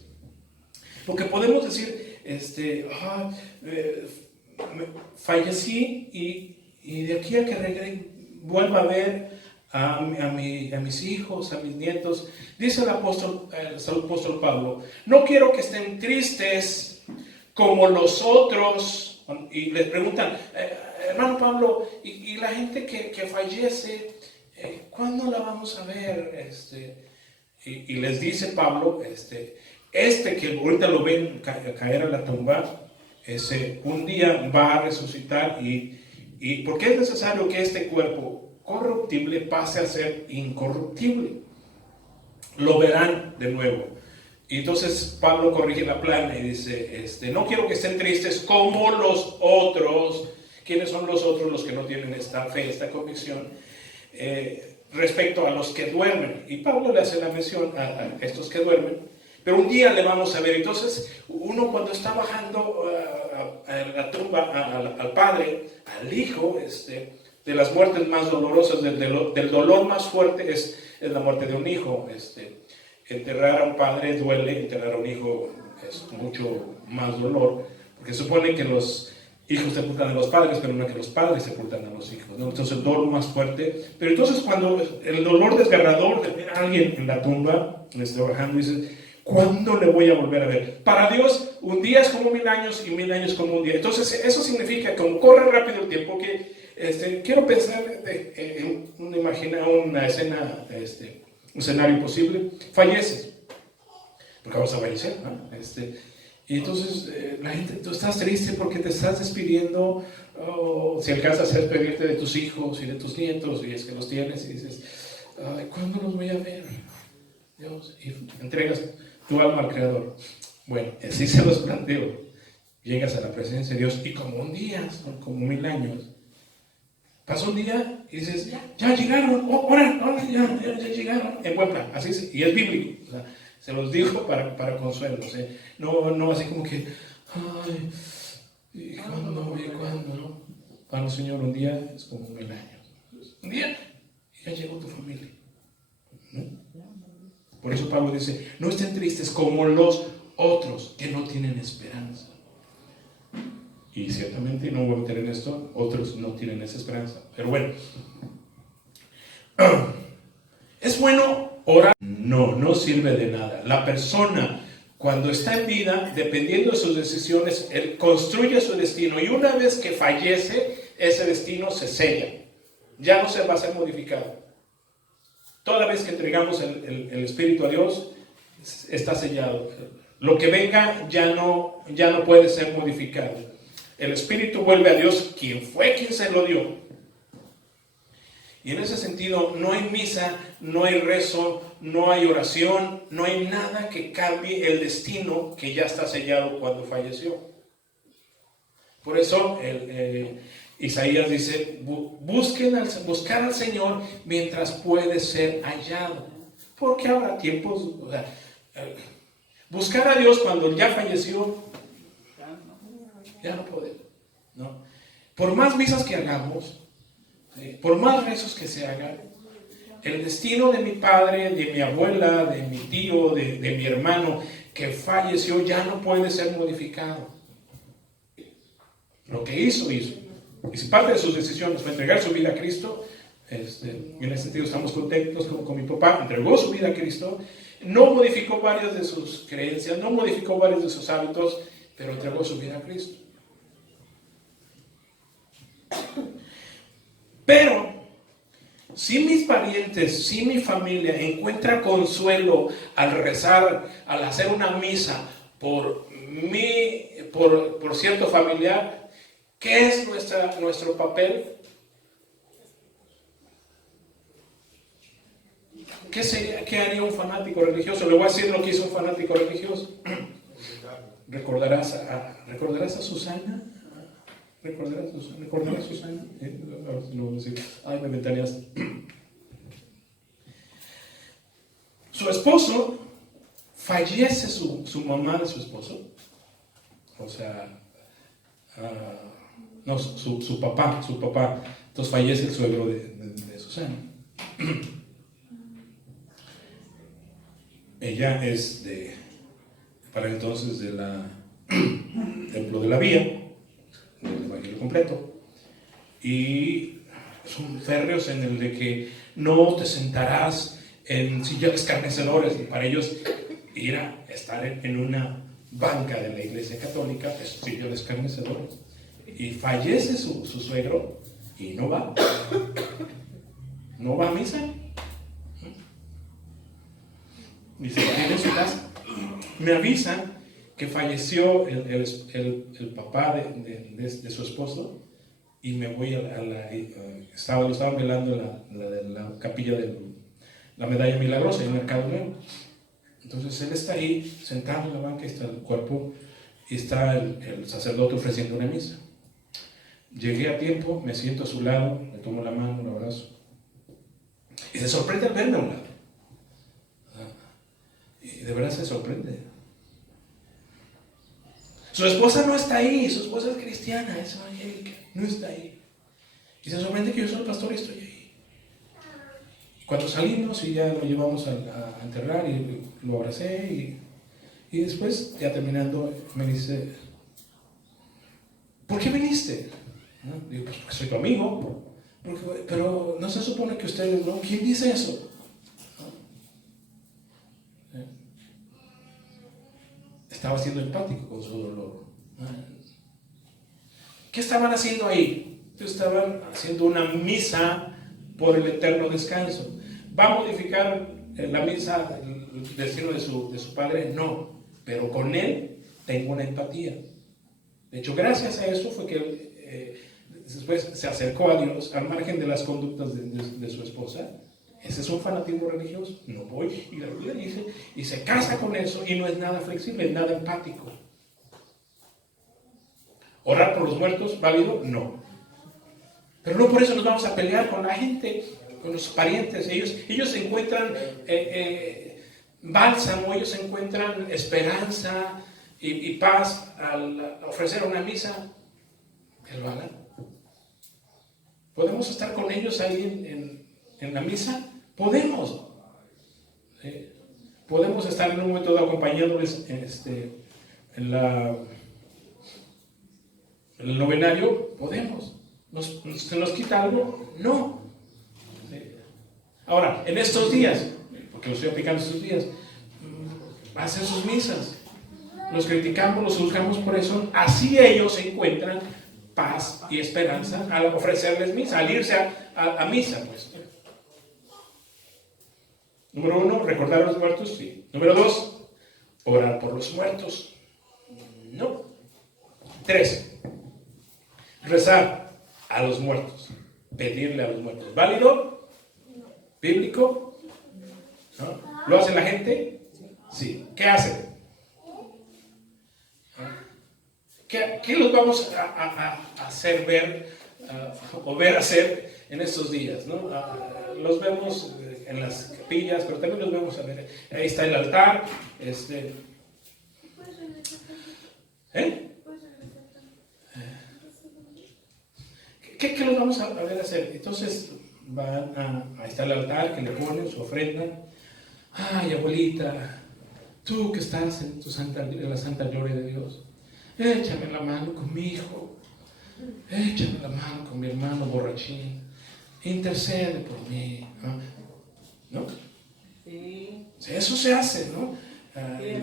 Porque podemos decir, fallecí Y de aquí a que vuelva a ver a mis hijos, a mis nietos, dice el apóstol Pablo, no quiero que estén tristes como los otros. Y les preguntan, hermano Pablo, y la gente que fallece, ¿cuándo la vamos a ver? Y les dice Pablo, que ahorita lo ven caer a la tumba, un día va a resucitar y porque es necesario que este cuerpo corruptible pase a ser incorruptible. Lo verán de nuevo. Y entonces Pablo corrige la plana y dice, no quiero que estén tristes como los otros. ¿Quiénes son los otros? Los que no tienen esta fe, esta convicción, respecto a los que duermen. Y Pablo le hace la mención a estos que duermen, pero un día le vamos a ver. Entonces uno, cuando está bajando a la tumba al padre, al hijo, de las muertes más dolorosas, del dolor más fuerte es la muerte de un hijo. Enterrar a un padre duele, enterrar a un hijo es mucho más dolor, porque supone que los hijos sepultan a los padres, pero no que los padres sepultan a los hijos, ¿no? Entonces el dolor más fuerte. Pero entonces cuando el dolor desgarrador de ver a alguien en la tumba, bajando, dice, ¿cuándo le voy a volver a ver? Para Dios, un día es como 1000 años y 1000 años como un día. Entonces eso significa, como corre rápido el tiempo, que quiero pensar en una escena, un escenario posible. Falleces, porque vas a fallecer, ¿no? Y entonces la gente, tú estás triste porque te estás despidiendo, si alcanzas a despedirte de tus hijos y de tus nietos, y es que los tienes, y dices, ay, ¿cuándo los voy a ver? Dios, y entregas tu alma al Creador. Bueno, así se los planteo. Llegas a la presencia de Dios y como un día, son como 1000 años. Pasó un día y dices, ya llegaron, ahora ya llegaron, en buen plan, así es, y es bíblico, o sea, se los dijo para consuelo, ¿sí? No así como que, ay, ¿y cuándo, no? Para el Señor un día es como 1000 años, un día y ya llegó tu familia, ¿no? Por eso Pablo dice, no estén tristes como los otros que no tienen esperanza. Y ciertamente, no voy a meter en esto, otros no tienen esa esperanza. Pero bueno, ¿es bueno orar? No sirve de nada. La persona, cuando está en vida, dependiendo de sus decisiones, él construye su destino. Y una vez que fallece, ese destino se sella. Ya no se va a ser modificado. Toda vez que entregamos el Espíritu a Dios, está sellado. Lo que venga ya no puede ser modificado. El Espíritu vuelve a Dios, quien se lo dio. Y en ese sentido no hay misa, no hay rezo, no hay oración, no hay nada que cambie el destino que ya está sellado cuando falleció. Por eso Isaías dice, buscar al Señor mientras puede ser hallado. Porque habrá tiempos, buscar a Dios cuando ya falleció, ya no podemos, ¿no? Por más misas que hagamos, por más rezos que se hagan, el destino de mi padre, de mi abuela, de mi tío, de mi hermano que falleció ya no puede ser modificado. Lo que hizo. Y si parte de sus decisiones fue entregar su vida a Cristo, en ese sentido estamos contentos con mi papá, entregó su vida a Cristo, no modificó varias de sus creencias, no modificó varios de sus hábitos, pero entregó su vida a Cristo. Pero si mis parientes, si mi familia encuentra consuelo al rezar, al hacer una misa por cierto familiar, ¿qué es nuestro papel? ¿Qué haría un fanático religioso? Le voy a decir lo que hizo un fanático religioso. ¿Recordarás a Susana? ¿Recordarás a Susana? Ay, me ventaneas. Su esposo, fallece su mamá de su esposo. O sea, no, su papá. Entonces fallece el suegro de Susana. Ella es para entonces del Templo de la Vía, del Evangelio completo. y son férreos en el de que no te sentarás en sillas escarnecedores, y para ellos ir a estar en una banca de la Iglesia Católica es silla de escarnecedores. Y fallece su suegro y no va a misa, y se queda en su casa. Me avisan que falleció el papá de su esposo, y me voy lo estaban velando en la capilla de la Medalla Milagrosa en el Mercado Nuevo. Entonces él está ahí sentado en la banca, está el cuerpo, y está el sacerdote ofreciendo una misa. Llegué a tiempo, me siento a su lado, le tomo la mano, lo abrazo, y se sorprende al verme a un lado. Y de verdad se sorprende. Su esposa no está ahí, su esposa es cristiana, es evangélica, no está ahí. Y se sorprende que yo soy el pastor y estoy ahí. Cuando salimos y ya lo llevamos a enterrar, y lo abracé, y después, ya terminando, me dice: ¿por qué viniste? ¿No? Digo: pues porque soy tu amigo. Pero no se supone que ustedes no. ¿Quién dice eso? ¿No? Estaba siendo empático con su dolor. ¿Qué estaban haciendo ahí? Estaban haciendo una misa por el eterno descanso. ¿Va a modificar la misa el destino de su padre? No, pero con él tengo una empatía. De hecho, gracias a eso fue que después se acercó a Dios al margen de las conductas de su esposa. Ese es un fanatismo religioso. No voy, y la Biblia dice, y se casa con eso, y no es nada flexible, es nada empático. ¿Orar por los muertos? ¿Válido? No. Pero no por eso nos vamos a pelear con la gente, con los parientes. Ellos encuentran bálsamo, ellos encuentran esperanza y paz al ofrecer una misa. Que lo hagan. ¿Podemos estar con ellos ahí en la misa? Podemos. Podemos estar en un momento dado acompañándoles en el novenario. Podemos. ¿Se nos quita algo? No. Ahora, en estos días, porque lo estoy aplicando estos días, hacen sus misas. Los criticamos, los juzgamos por eso. Así ellos encuentran paz y esperanza al ofrecerles misa, al irse a misa, pues. Número 1, recordar a los muertos, sí. Número 2, orar por los muertos. No. 3, rezar a los muertos, pedirle a los muertos. ¿Válido? ¿Bíblico? ¿No? ¿Lo hace la gente? Sí. ¿Qué hace? ¿Qué los vamos a hacer ver o ver hacer en estos días? ¿No? Los vemos en las capillas, pero también los vemos a ver. Ahí está el altar. ¿Qué los vamos a ver hacer? Entonces ahí está el altar que le ponen su ofrenda. Ay, abuelita, tú que estás en la santa gloria de Dios, échame la mano con mi hijo, échame la mano con mi hermano borrachín, intercede por mí, ¿no? Sí. Eso se hace, ¿no?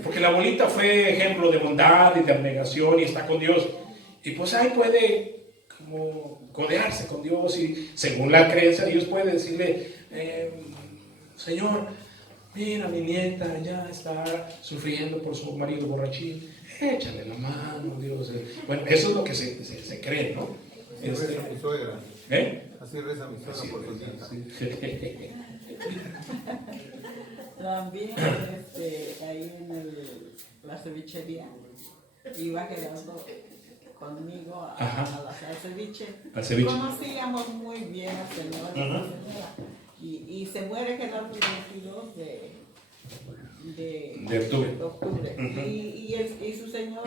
Porque la abuelita fue ejemplo de bondad y de abnegación y está con Dios, y pues ahí puede como codearse con Dios, y según la creencia Dios puede decirle: Señor, mira, mi nieta ya está sufriendo por su marido borrachín, échale la mano, Dios. Bueno, eso es lo que se cree, ¿no? Así reza mi suegra. Así reza mi suegra por su nieta. Sí. También ahí en la cevichería iba quedando conmigo a hacer ceviche. Al ceviche. Conocíamos muy bien al Señor. Y se muere Gerardo el 22 de octubre. Y su señor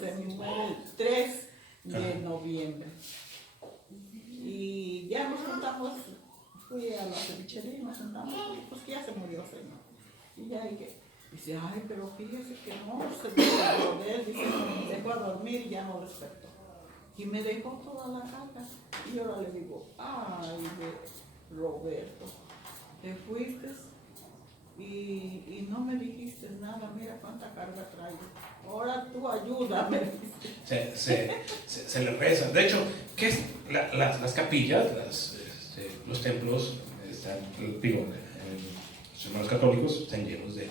se muere el 3 de noviembre. Y ya nos juntamos, fui a la cevichería y nos juntamos, pues que ya se murió el señor. Y ya hay que, dice: ay, pero fíjese que no, se murió de él, dice, se fue a dormir y ya no despertó. Y me dejó toda la carga. Y ahora le digo, ay, Roberto, te fuiste y no me dijiste nada, mira cuánta carga traigo. Ahora tú ayúdame. Se le reza. De hecho, ¿qué es? Las capillas, los templos, digo, los hermanos católicos están llenos de...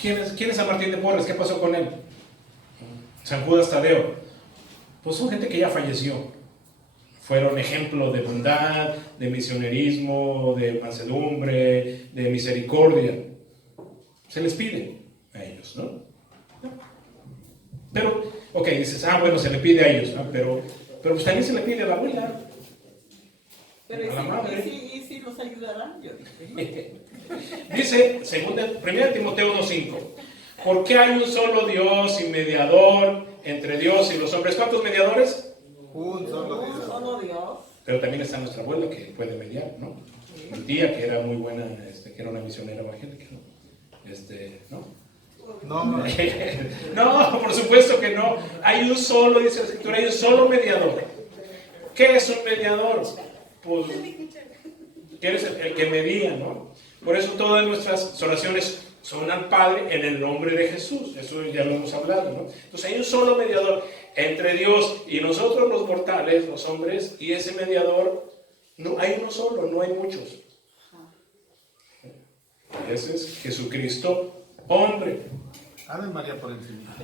¿Quién es San Martín de Porres? ¿Qué pasó con él? San Judas Tadeo. Pues son gente que ya falleció. Fueron ejemplo de bondad, de misionerismo, de mansedumbre, de misericordia. Se les pide a ellos, ¿no? Pero, ok, dices, bueno, se le pide a ellos, ¿no? Pero pues también se le pide a la abuela. Pero a la madre. ¿y si los ayudarán? Yo dije. Dice, 1 Timoteo 1:5, ¿por qué hay un solo Dios y mediador entre Dios y los hombres? ¿Cuántos mediadores? Un solo Un Dios. solo Dios. Pero también está nuestra abuela que puede mediar, ¿no? Mi tía que era muy buena, que era una misionera evangélica, ¿no? ¿No? No, No, por supuesto que no. Hay un solo, dice la Escritura, hay un solo mediador. ¿Qué es un mediador? Pues, que eres el que medía, ¿no? Por eso todas nuestras oraciones son al Padre en el nombre de Jesús. Eso ya lo hemos hablado, ¿no? Entonces hay un solo mediador entre Dios y nosotros los mortales, los hombres, y ese mediador, no hay uno solo, no hay muchos. Ese es Jesucristo, hombre. Ave María por encima.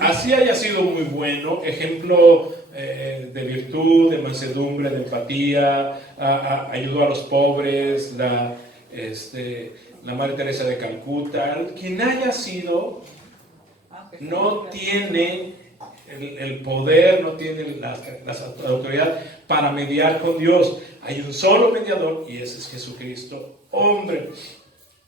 Así haya sido muy bueno, ejemplo de virtud, de mansedumbre, de empatía, ayudó a los pobres, la Madre Teresa de Calcuta, quien haya sido, no tiene el poder, no tiene la autoridad para mediar con Dios. Hay un solo mediador y ese es Jesucristo, hombre.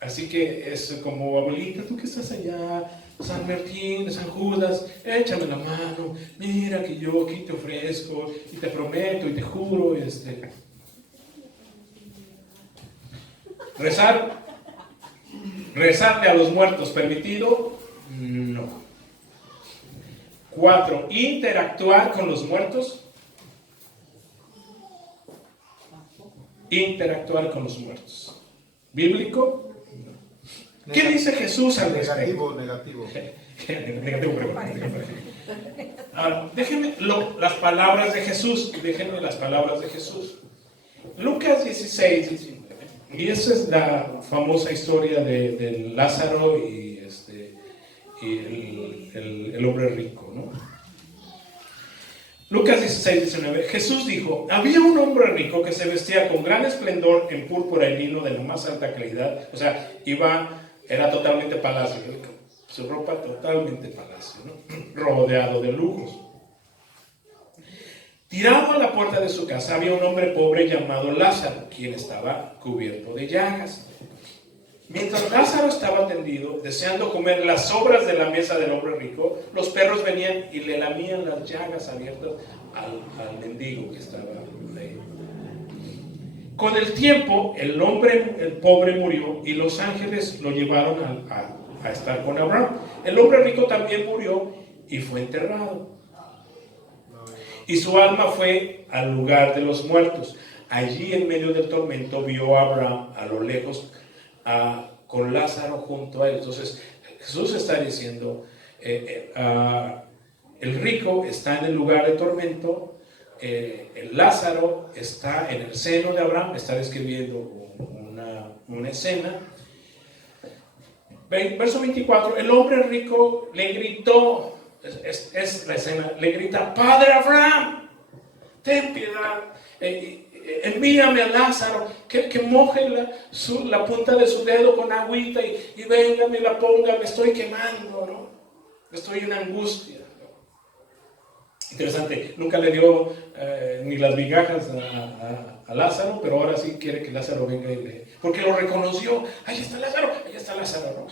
Así que es como, abuelita, tú que estás allá, San Martín, San Judas, échame la mano, mira que yo aquí te ofrezco y te prometo y te juro, rezarle a los muertos, ¿permitido? No. 4, interactuar con los muertos. Interactuar con los muertos. ¿Bíblico? ¿Qué dice Jesús al respecto? Negativo. Negativo, ahora, déjenme las palabras de Jesús. Déjenme las palabras de Jesús. Lucas 16, 19. Y esa es la famosa historia de Lázaro y el hombre rico, ¿no? Lucas 16, 19. Jesús dijo: había un hombre rico que se vestía con gran esplendor en púrpura y lino de la más alta calidad. O sea, era totalmente palacio, su ropa totalmente palacio, ¿no? Rodeado de lujos. Tirado a la puerta de su casa había un hombre pobre llamado Lázaro, quien estaba cubierto de llagas. Mientras Lázaro estaba tendido, deseando comer las sobras de la mesa del hombre rico, los perros venían y le lamían las llagas abiertas al mendigo que estaba ahí. Con el tiempo, el pobre murió y los ángeles lo llevaron a estar con Abraham. El hombre rico también murió y fue enterrado. Y su alma fue al lugar de los muertos. Allí, en medio del tormento, vio a Abraham a lo lejos con Lázaro junto a él. Entonces, Jesús está diciendo, el rico está en el lugar de tormento, el Lázaro está en el seno de Abraham, está describiendo una escena. Verso 24, el hombre rico le gritó, es la escena, le grita: Padre Abraham, ten piedad, envíame a Lázaro, que moje la punta de su dedo con agüita y venga, me la ponga, me estoy quemando, ¿no? Estoy en angustia, ¿no? Interesante, nunca le dio ni las migajas a Lázaro, pero ahora sí quiere que Lázaro venga porque lo reconoció. Ahí está Lázaro, ¿no?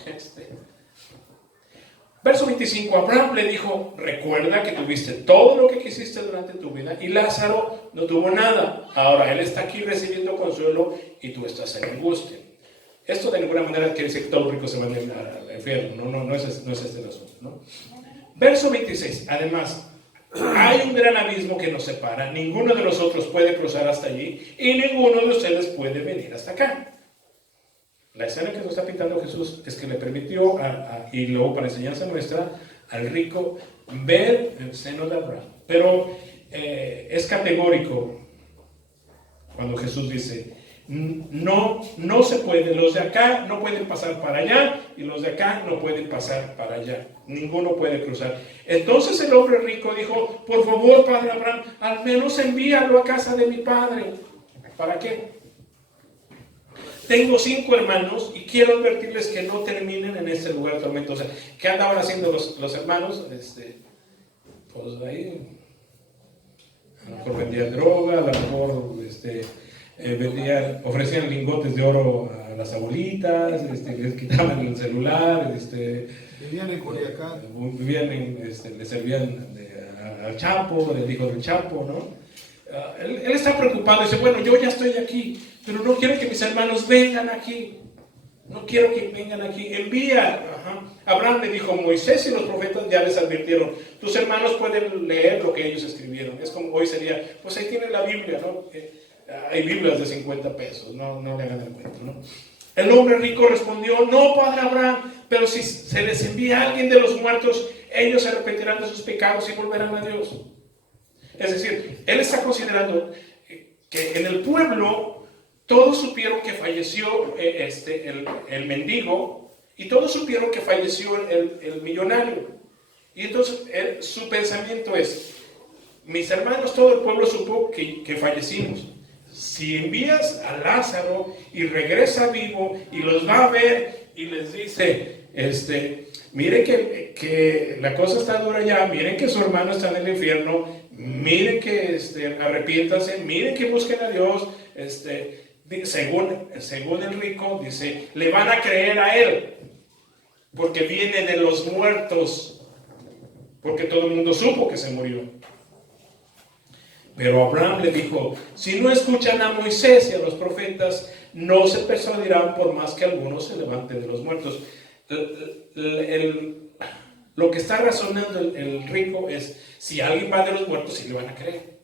Verso 25, Abraham le dijo: recuerda que tuviste todo lo que quisiste durante tu vida y Lázaro no tuvo nada. Ahora él está aquí recibiendo consuelo y tú estás en angustia. Esto de ninguna manera quiere decir que todos los ricos se van al infierno. No es este el asunto, ¿no? Verso 26, además, hay un gran abismo que nos separa. Ninguno de nosotros puede cruzar hasta allí y ninguno de ustedes puede venir hasta acá. La escena que nos está pintando Jesús es que le permitió, y luego para enseñanza nuestra, al rico ver el seno de Abraham. Pero es categórico cuando Jesús dice, no se puede, los de acá no pueden pasar para allá y los de acá no pueden pasar para allá, ninguno puede cruzar. Entonces el hombre rico dijo, por favor, padre Abraham, al menos envíalo a casa de mi padre. ¿Para qué? Tengo 5 hermanos y quiero advertirles que no terminen en ese lugar tormentoso. O sea, ¿qué andaban haciendo los hermanos? Pues ahí, a lo mejor vendían droga, a lo mejor ofrecían lingotes de oro a las abuelitas, les quitaban el celular, Vivían en Culiacán. le servían al Chapo, del hijo del Chapo, ¿no? Él está preocupado, dice, bueno, yo ya estoy aquí, pero no quiero que mis hermanos vengan aquí. No quiero que vengan aquí. Envía. Abraham le dijo, Moisés y los profetas ya les advirtieron, tus hermanos pueden leer lo que ellos escribieron. Es como hoy sería, pues ahí tiene la Biblia, ¿no? Hay Biblias de 50 pesos, no le hagan el cuento, ¿no? El hombre rico respondió, no, padre Abraham, pero si se les envía a alguien de los muertos, ellos se arrepentirán de sus pecados y volverán a Dios. Es decir, él está considerando que en el pueblo todos supieron que falleció el mendigo y todos supieron que falleció el millonario. Y entonces su pensamiento es, mis hermanos, todo el pueblo supo que fallecimos. Si envías a Lázaro y regresa vivo y los va a ver y les dice, miren que la cosa está dura ya, miren que su hermano está en el infierno, miren que arrepiéntanse, miren que busquen a Dios, según el rico, dice, le van a creer a él, porque viene de los muertos, porque todo el mundo supo que se murió. Pero Abraham le dijo, si no escuchan a Moisés y a los profetas, no se persuadirán por más que algunos se levanten de los muertos. Lo que está razonando el rico es, si alguien va de los muertos, sí le van a creer.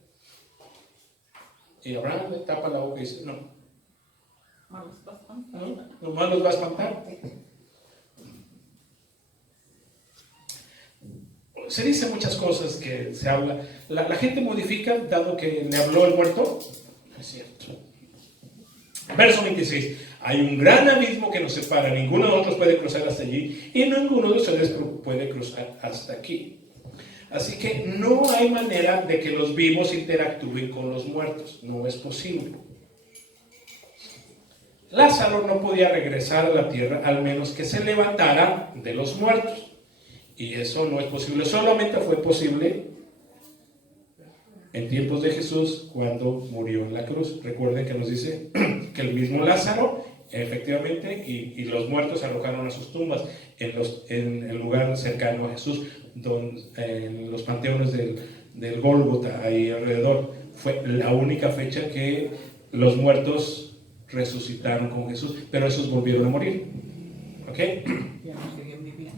Y Abraham le tapa la boca y dice, no. Nomás los va a espantar. Se dice muchas cosas que se habla. La gente modifica dado que le habló el muerto. No es cierto. Verso 26. Hay un gran abismo que nos separa. Ninguno de nosotros puede cruzar hasta allí y ninguno de ustedes puede cruzar hasta aquí. Así que no hay manera de que los vivos interactúen con los muertos. No es posible. Lázaro no podía regresar a la tierra al menos que se levantara de los muertos. Y eso no es posible. Solamente fue posible en tiempos de Jesús cuando murió en la cruz. Recuerden que nos dice que el mismo Lázaro, efectivamente, y los muertos arrojaron a sus tumbas en el lugar cercano a Jesús, en los panteones del Gólgota, ahí alrededor. Fue la única fecha que los muertos resucitaron con Jesús, pero esos volvieron a morir. ¿Ok? Ya no siguen viviendo.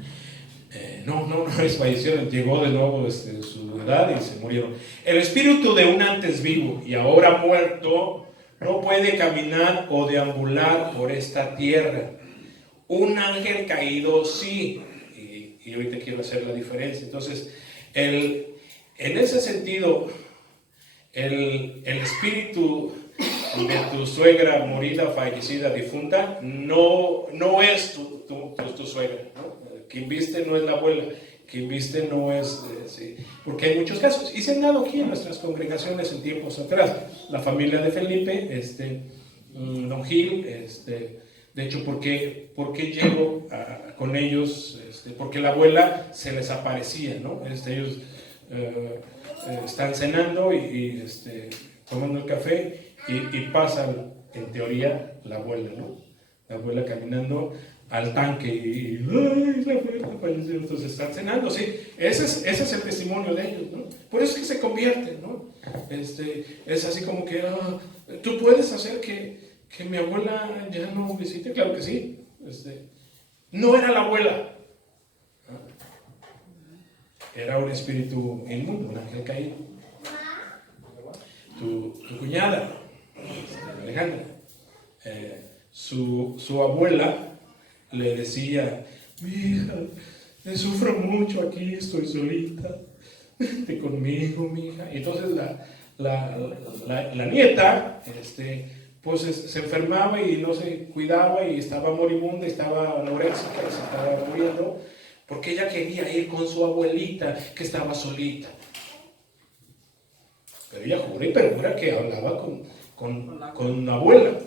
No fallecieron, llegó de nuevo su edad y se murieron. El espíritu de un antes vivo y ahora muerto no puede caminar o deambular por esta tierra. Un ángel caído sí, y ahorita quiero hacer la diferencia. Entonces, en ese sentido, el espíritu de tu suegra morida, fallecida, difunta, no es tu suegra, ¿no? Quien viste no es la abuela, quien viste no es, sí, porque hay muchos casos, y se han dado aquí en nuestras congregaciones en tiempos atrás. La familia de Felipe, Don Gil, de hecho, ¿por qué llego con ellos? Porque la abuela se les aparecía, ¿no? Ellos están cenando y tomando el café y pasa, en teoría, la abuela, ¿no? La abuela caminando al tanque y ¡ay, la abuela falleció! Entonces están cenando, sí. Ese es el testimonio de ellos, ¿no? Por eso es que se convierten, ¿no? Es así como que, ¿tú puedes hacer que mi abuela ya no visite? Claro que sí. No era la abuela. era un espíritu inmundo, un ángel caído. Tu cuñada, Alejandra, su abuela le decía: mi hija, sufro mucho aquí, estoy solita, vente conmigo, mi hija. Y entonces la nieta, pues se enfermaba y no se cuidaba y estaba moribunda, estaba anoréxica y se estaba muriendo, porque ella quería ir con su abuelita que estaba solita. Pero ella jura y perjura que hablaba con la abuela.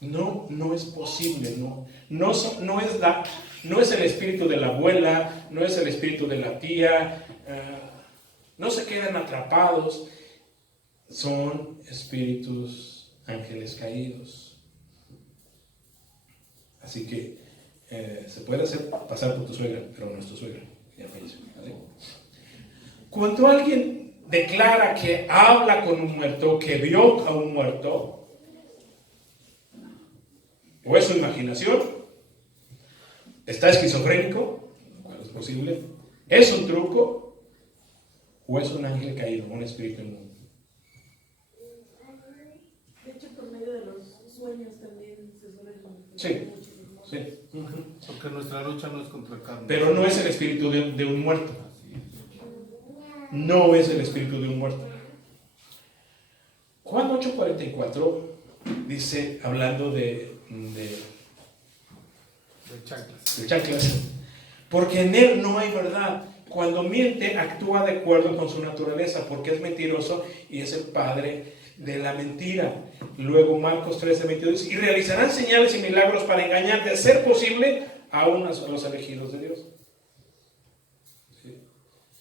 No es posible, no es el espíritu de la abuela, no es el espíritu de la tía, no se quedan atrapados, son espíritus ángeles caídos. Así que se puede hacer pasar por tu suegra, pero no es tu suegra, ya falleció, ¿vale? Cuando alguien declara que habla con un muerto, que vio a un muerto, o es su imaginación, está esquizofrénico, lo cual es posible, es un truco, o es un ángel caído, un espíritu inmundo. De hecho, por medio de los sueños también se suelen manifestar Sí, muchos. sí. Porque nuestra lucha no es contra carne. Pero no es el espíritu de un muerto. No es el espíritu de un muerto. Juan 8:44 dice, hablando de chanclas, porque en él no hay verdad. Cuando miente, actúa de acuerdo con su naturaleza, porque es mentiroso y es el padre de la mentira. Luego Marcos 13:22, y realizarán señales y milagros para engañar, de ser posible, aún a los elegidos de Dios. ¿Sí?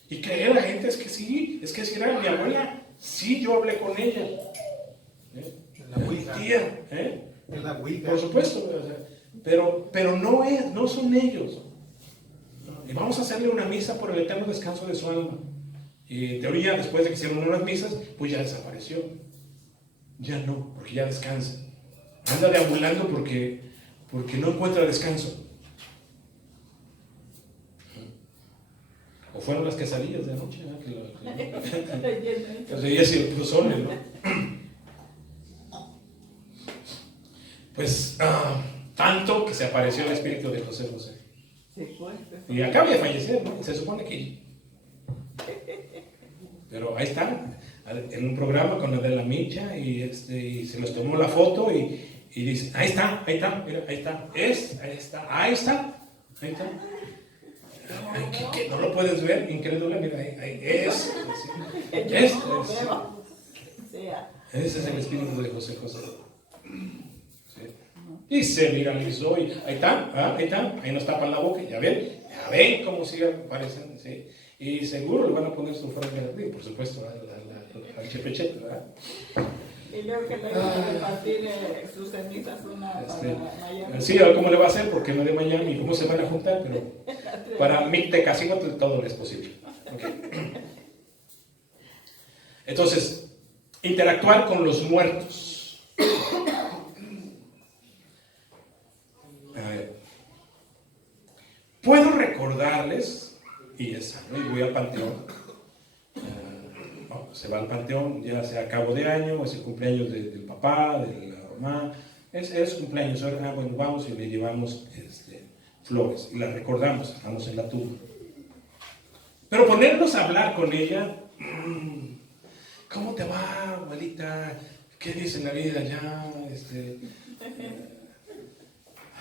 Y creer a la gente es que sí era mi abuela, sí, yo hablé con ella. Mi tía, Es la Ouija. por supuesto, o sea, pero no son ellos. Y vamos a hacerle una misa por el eterno descanso de su alma. Y en teoría, después de que hicieron unas misas, pues ya desapareció. Ya no, porque ya descansa. Anda deambulando porque no encuentra descanso. O fueron las quesadillas de anoche, ¿no? Entonces ella sí lo puso solo, ¿no? Pues tanto que se apareció el espíritu de José José. Y acaba de fallecer, ¿no? Se supone que... Pero ahí está, en un programa con Adela Micha, y se nos tomó la foto y dice, ahí está, mira, ahí está. Ay, ¿qué? ¿No lo puedes ver? Increíble, mira, ahí es. Ese es el espíritu de José José. ¿Sí? Y se viralizó y ahí está, ahí nos tapan la boca, ya ven cómo siguen, parecen, ¿sí? Y seguro le van a poner su franja de por supuesto, al Chepechete, ¿verdad? Y luego que le van a repartir sus cenizas una para Miami. Sí, a ver cómo le va a hacer, porque no de Miami, cómo se van a juntar, pero para Mictecacíhuatl todo es posible. Okay. Entonces, interactuar con los muertos. A ver. Puedo recordarles, y es sano, y voy al panteón. Se va al panteón, ya sea a cabo de año, es el cumpleaños del papá, de la mamá, es cumpleaños, bueno, vamos y le llevamos flores, y la recordamos, estamos en la tumba. Pero ponernos a hablar con ella, ¿cómo te va, abuelita? ¿Qué dice en la vida ya?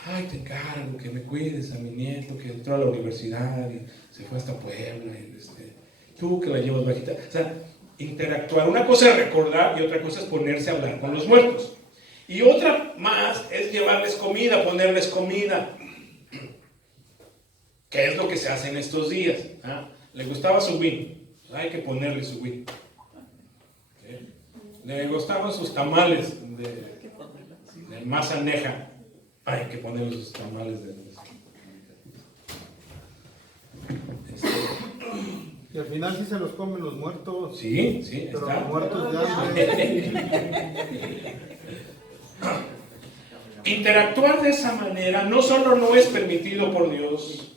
Ay, te encargo que me cuides a mi nieto que entró a la universidad y se fue hasta Puebla, y tú que la llevas bajita. O sea, interactuar. Una cosa es recordar y otra cosa es ponerse a hablar con los muertos. Y otra más es llevarles comida, ponerles comida. ¿Qué es lo que se hace en estos días? ¿Le gustaba su vino? Hay que ponerle su vino. ¿Sí? ¿Le gustaban sus tamales de masa aneja? Hay que ponerle sus tamales de... Y al final sí se los comen los muertos. Sí, pero está. los muertos de hambre. Interactuar de esa manera no solo no es permitido por Dios,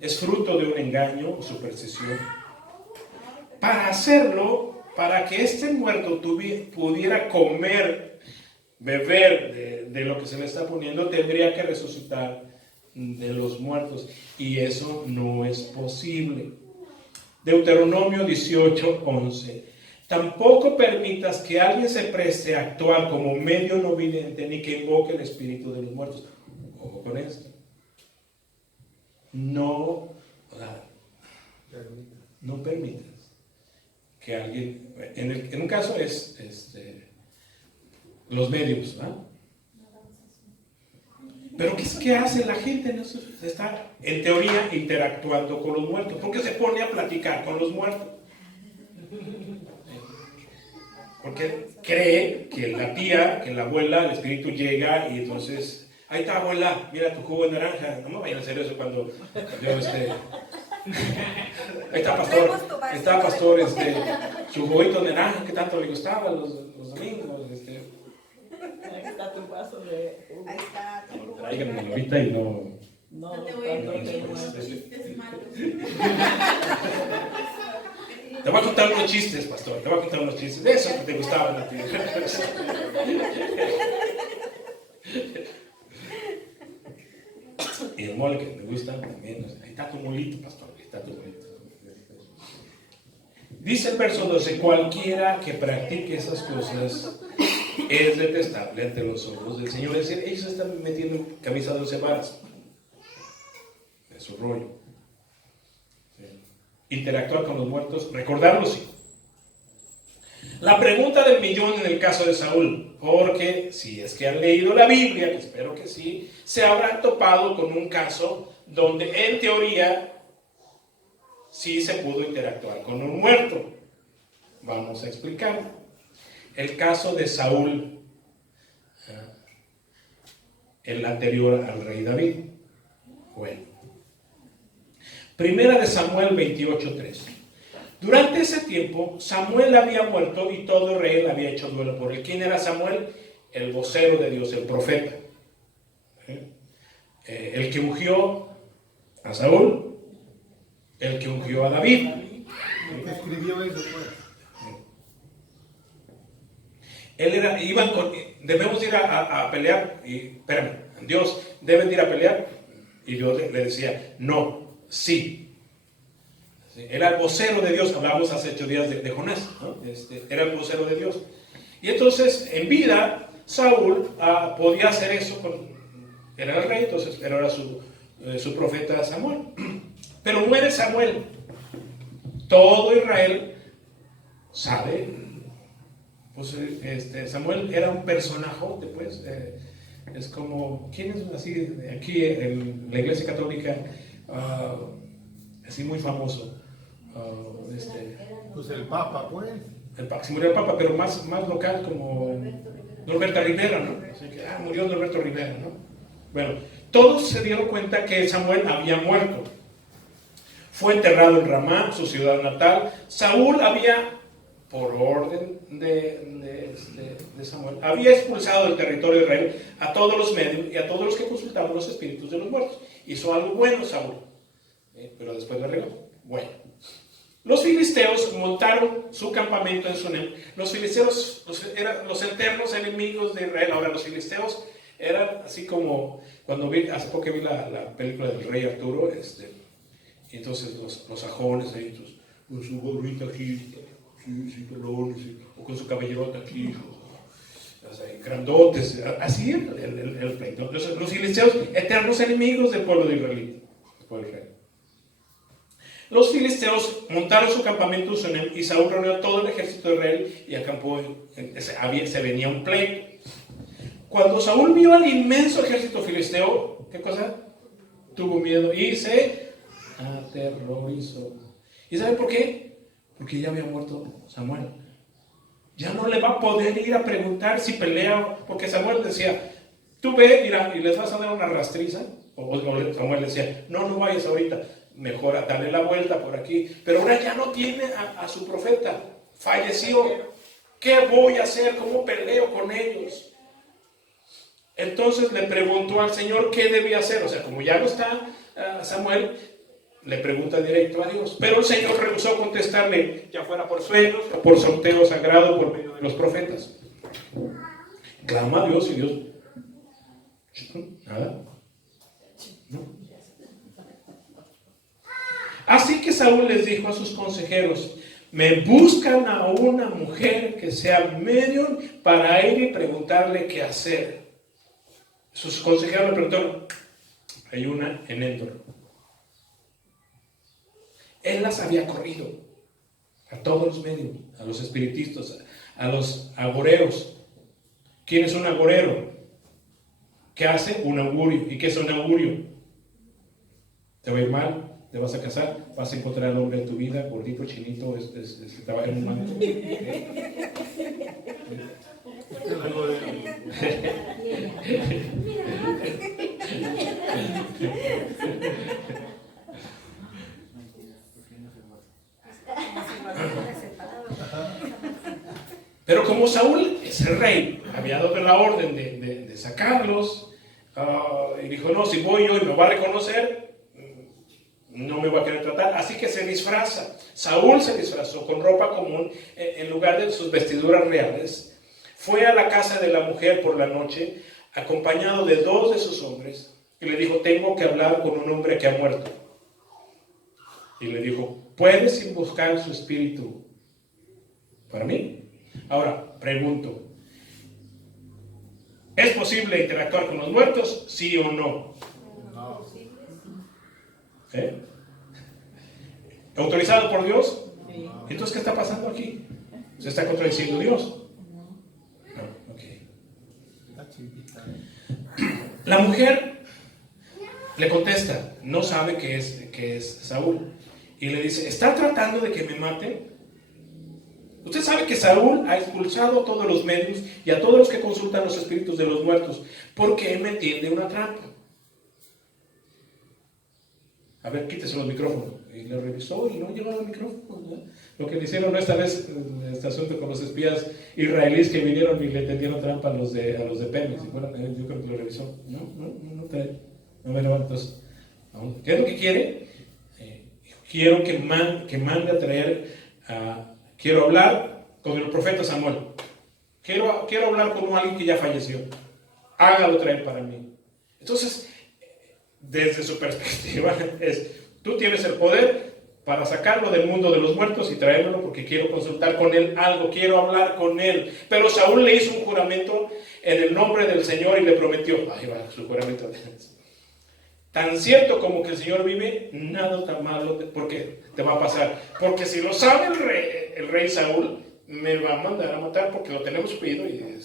es fruto de un engaño o superstición. Para hacerlo, para que este muerto pudiera comer, beber de lo que se le está poniendo, tendría que resucitar de los muertos. Y eso no es posible. Deuteronomio 18:11. Tampoco permitas que alguien se preste a actuar como medio no vidente ni que invoque el espíritu de los muertos. Ojo con esto. No permitas que alguien, en un caso es los medios, ¿ah? Pero ¿qué hace la gente? Está en teoría interactuando con los muertos, porque se pone a platicar con los muertos. Porque cree que la tía, que la abuela, el espíritu llega y entonces, ahí está abuela, mira tu jugo de naranja. No me vayan a hacer eso cuando yo ahí está pastor, su juguito de naranja que tanto le gustaba los domingos. Ahí está tu vaso de jugo. Ahí está. Tráiganme ahorita y no. No, No te voy a cuando te decir mueres. chistes malos. Te voy a contar unos chistes, pastor. Te voy a contar unos chistes de esos que te gustaban a ti. Y el mole que me gusta también. Ahí está tu molito, pastor. Ahí está tu molito. Dice el verso 12: cualquiera que practique esas cosas es detestable ante los ojos del Señor. Es decir, ellos están metiendo camisa de 11 varas. Es su rollo. Interactuar con los muertos, recordarlos, sí. La pregunta del millón en el caso de Saúl, porque si es que han leído la Biblia, que espero que sí, se habrán topado con un caso donde en teoría sí se pudo interactuar con un muerto. Vamos a explicar. El caso de Saúl, el anterior al rey David. Bueno. Primera de Samuel 28:3. Durante ese tiempo, Samuel había muerto y todo Israel había hecho duelo por él. ¿Quién era Samuel? El vocero de Dios, el profeta. El que ungió a Saúl, el que ungió a David. El que escribió eso, pues. Debemos ir a pelear, y espérame, Dios, deben ir a pelear. Y Dios le decía, no. Sí. Era el vocero de Dios. Hablamos hace 8 días de Jonás, ¿no? Era el vocero de Dios. Y entonces, en vida, Saúl podía hacer eso. Era el rey, entonces, pero era su profeta Samuel. Pero muere Samuel. Todo Israel sabe. Pues Samuel era un personaje, pues. Es como, ¿quién es así aquí en la Iglesia Católica? Así muy famoso. Pues el Papa, pues. Se murió el Papa, pero más local, como Norberto Rivera, ¿no? Así que, murió Norberto Rivera, ¿no? Bueno, todos se dieron cuenta que Samuel había muerto. Fue enterrado en Ramá, su ciudad natal. Saúl había, por orden de Samuel, había expulsado del territorio de Israel a todos los medios y a todos los que consultaban los espíritus de los muertos. Hizo algo bueno Saúl, pero después lo arregló. Bueno, los filisteos montaron su campamento en Sunem. Los filisteos eran los eternos enemigos de Israel. Ahora, los filisteos eran así como cuando hace poco vi la película del rey Arturo, y entonces los sajones ahí, con su gorrita aquí, sin pelones, o con su cabellerota aquí, grandotes, así era el pleito. Entonces, los filisteos, eternos enemigos del pueblo de Israel. Los filisteos montaron su campamento en Sunem y Saúl reunió todo el ejército de Israel y acampó. Se venía un pleito. Cuando Saúl vio al inmenso ejército filisteo, ¿qué cosa? Tuvo miedo y se aterrorizó. ¿Y sabe por qué? Porque ya había muerto Samuel. Ya no le va a poder ir a preguntar si pelea, porque Samuel decía, tú ve, mira, y les vas a dar una rastriza. O Samuel decía, no vayas ahorita, mejor darle la vuelta por aquí. Pero ahora ya no tiene a su profeta, falleció. ¿Qué voy a hacer? ¿Cómo peleo con ellos? Entonces le preguntó al Señor qué debía hacer. O sea, como ya no está Samuel, le pregunta directo a Dios. Pero el Señor rehusó contestarle, ya fuera por sueños o por sorteo sagrado por medio de los profetas. Clama a Dios y Dios, nada. No. Así que Saúl les dijo a sus consejeros, me buscan a una mujer que sea medium para ir y preguntarle qué hacer. Sus consejeros le preguntaron, hay una en Endor. Él las había corrido a todos los medios, a los espiritistas, a los agoreros. ¿Quién es un agorero? ¿Qué hace? Un augurio. ¿Y qué es un augurio? Te va a ir mal, te vas a casar, vas a encontrar al hombre de tu vida, gordito, chinito, que trabaja en un banco. Pero como Saúl es el rey, había dado la orden de sacarlos, y dijo, no, si voy yo y me va a reconocer, no me va a querer tratar, así que se disfraza. Saúl se disfrazó con ropa común en lugar de sus vestiduras reales. Fue a la casa de la mujer por la noche, acompañado de 2 de sus hombres, y le dijo, tengo que hablar con un hombre que ha muerto. Y le dijo, ¿puedes buscar su espíritu para mí? Ahora, pregunto, ¿es posible interactuar con los muertos? ¿Sí o no? No. ¿Eh? ¿Autorizado por Dios? Sí. Entonces, ¿qué está pasando aquí? ¿Se está contradiciendo Dios? No, ok. Está chiquita. La mujer le contesta, no sabe que es Saúl. Y le dice, ¿está tratando de que me maten? Usted sabe que Saúl ha expulsado a todos los medios y a todos los que consultan los espíritus de los muertos, porque él me tiende una trampa. A ver, quítese los micrófonos. Y le revisó y no llevaba micrófonos, ¿no? Lo que le hicieron esta vez, este asunto con los espías israelíes que vinieron y le tendieron trampa a los de Pemex. Y bueno, yo creo que lo revisó. No trae. No me levanto. Entonces, ¿qué es lo que quiere? Quiero que mande a traer quiero hablar con el profeta Samuel. Quiero hablar con alguien que ya falleció. Hágalo traer para mí. Entonces, desde su perspectiva, tú tienes el poder para sacarlo del mundo de los muertos y traérmelo porque quiero consultar con él algo, quiero hablar con él. Pero Saúl le hizo un juramento en el nombre del Señor y le prometió, ahí va su juramento. Tan cierto como que el Señor vive, nada tan malo porque te va a pasar. Porque si lo sabe el rey Saúl, me va a mandar a matar porque lo tenemos pedido y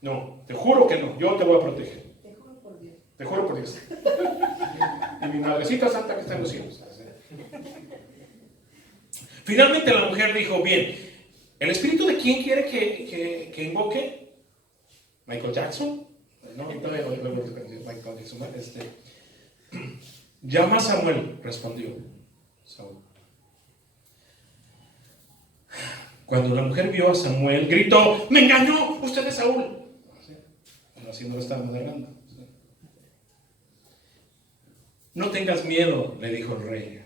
no, te juro que no, yo te voy a proteger. Te juro por Dios. Te juro por Dios. Y mi madrecita santa que está en los cielos. Finalmente la mujer dijo, bien, ¿el espíritu de quién quiere que invoque? ¿Michael Jackson? No, Michael Jackson. Llama a Samuel, respondió Saúl. Cuando la mujer vio a Samuel, gritó, ¡me engañó! ¡Usted es Saúl! Así no lo estábamos hablando. No tengas miedo, le dijo el rey.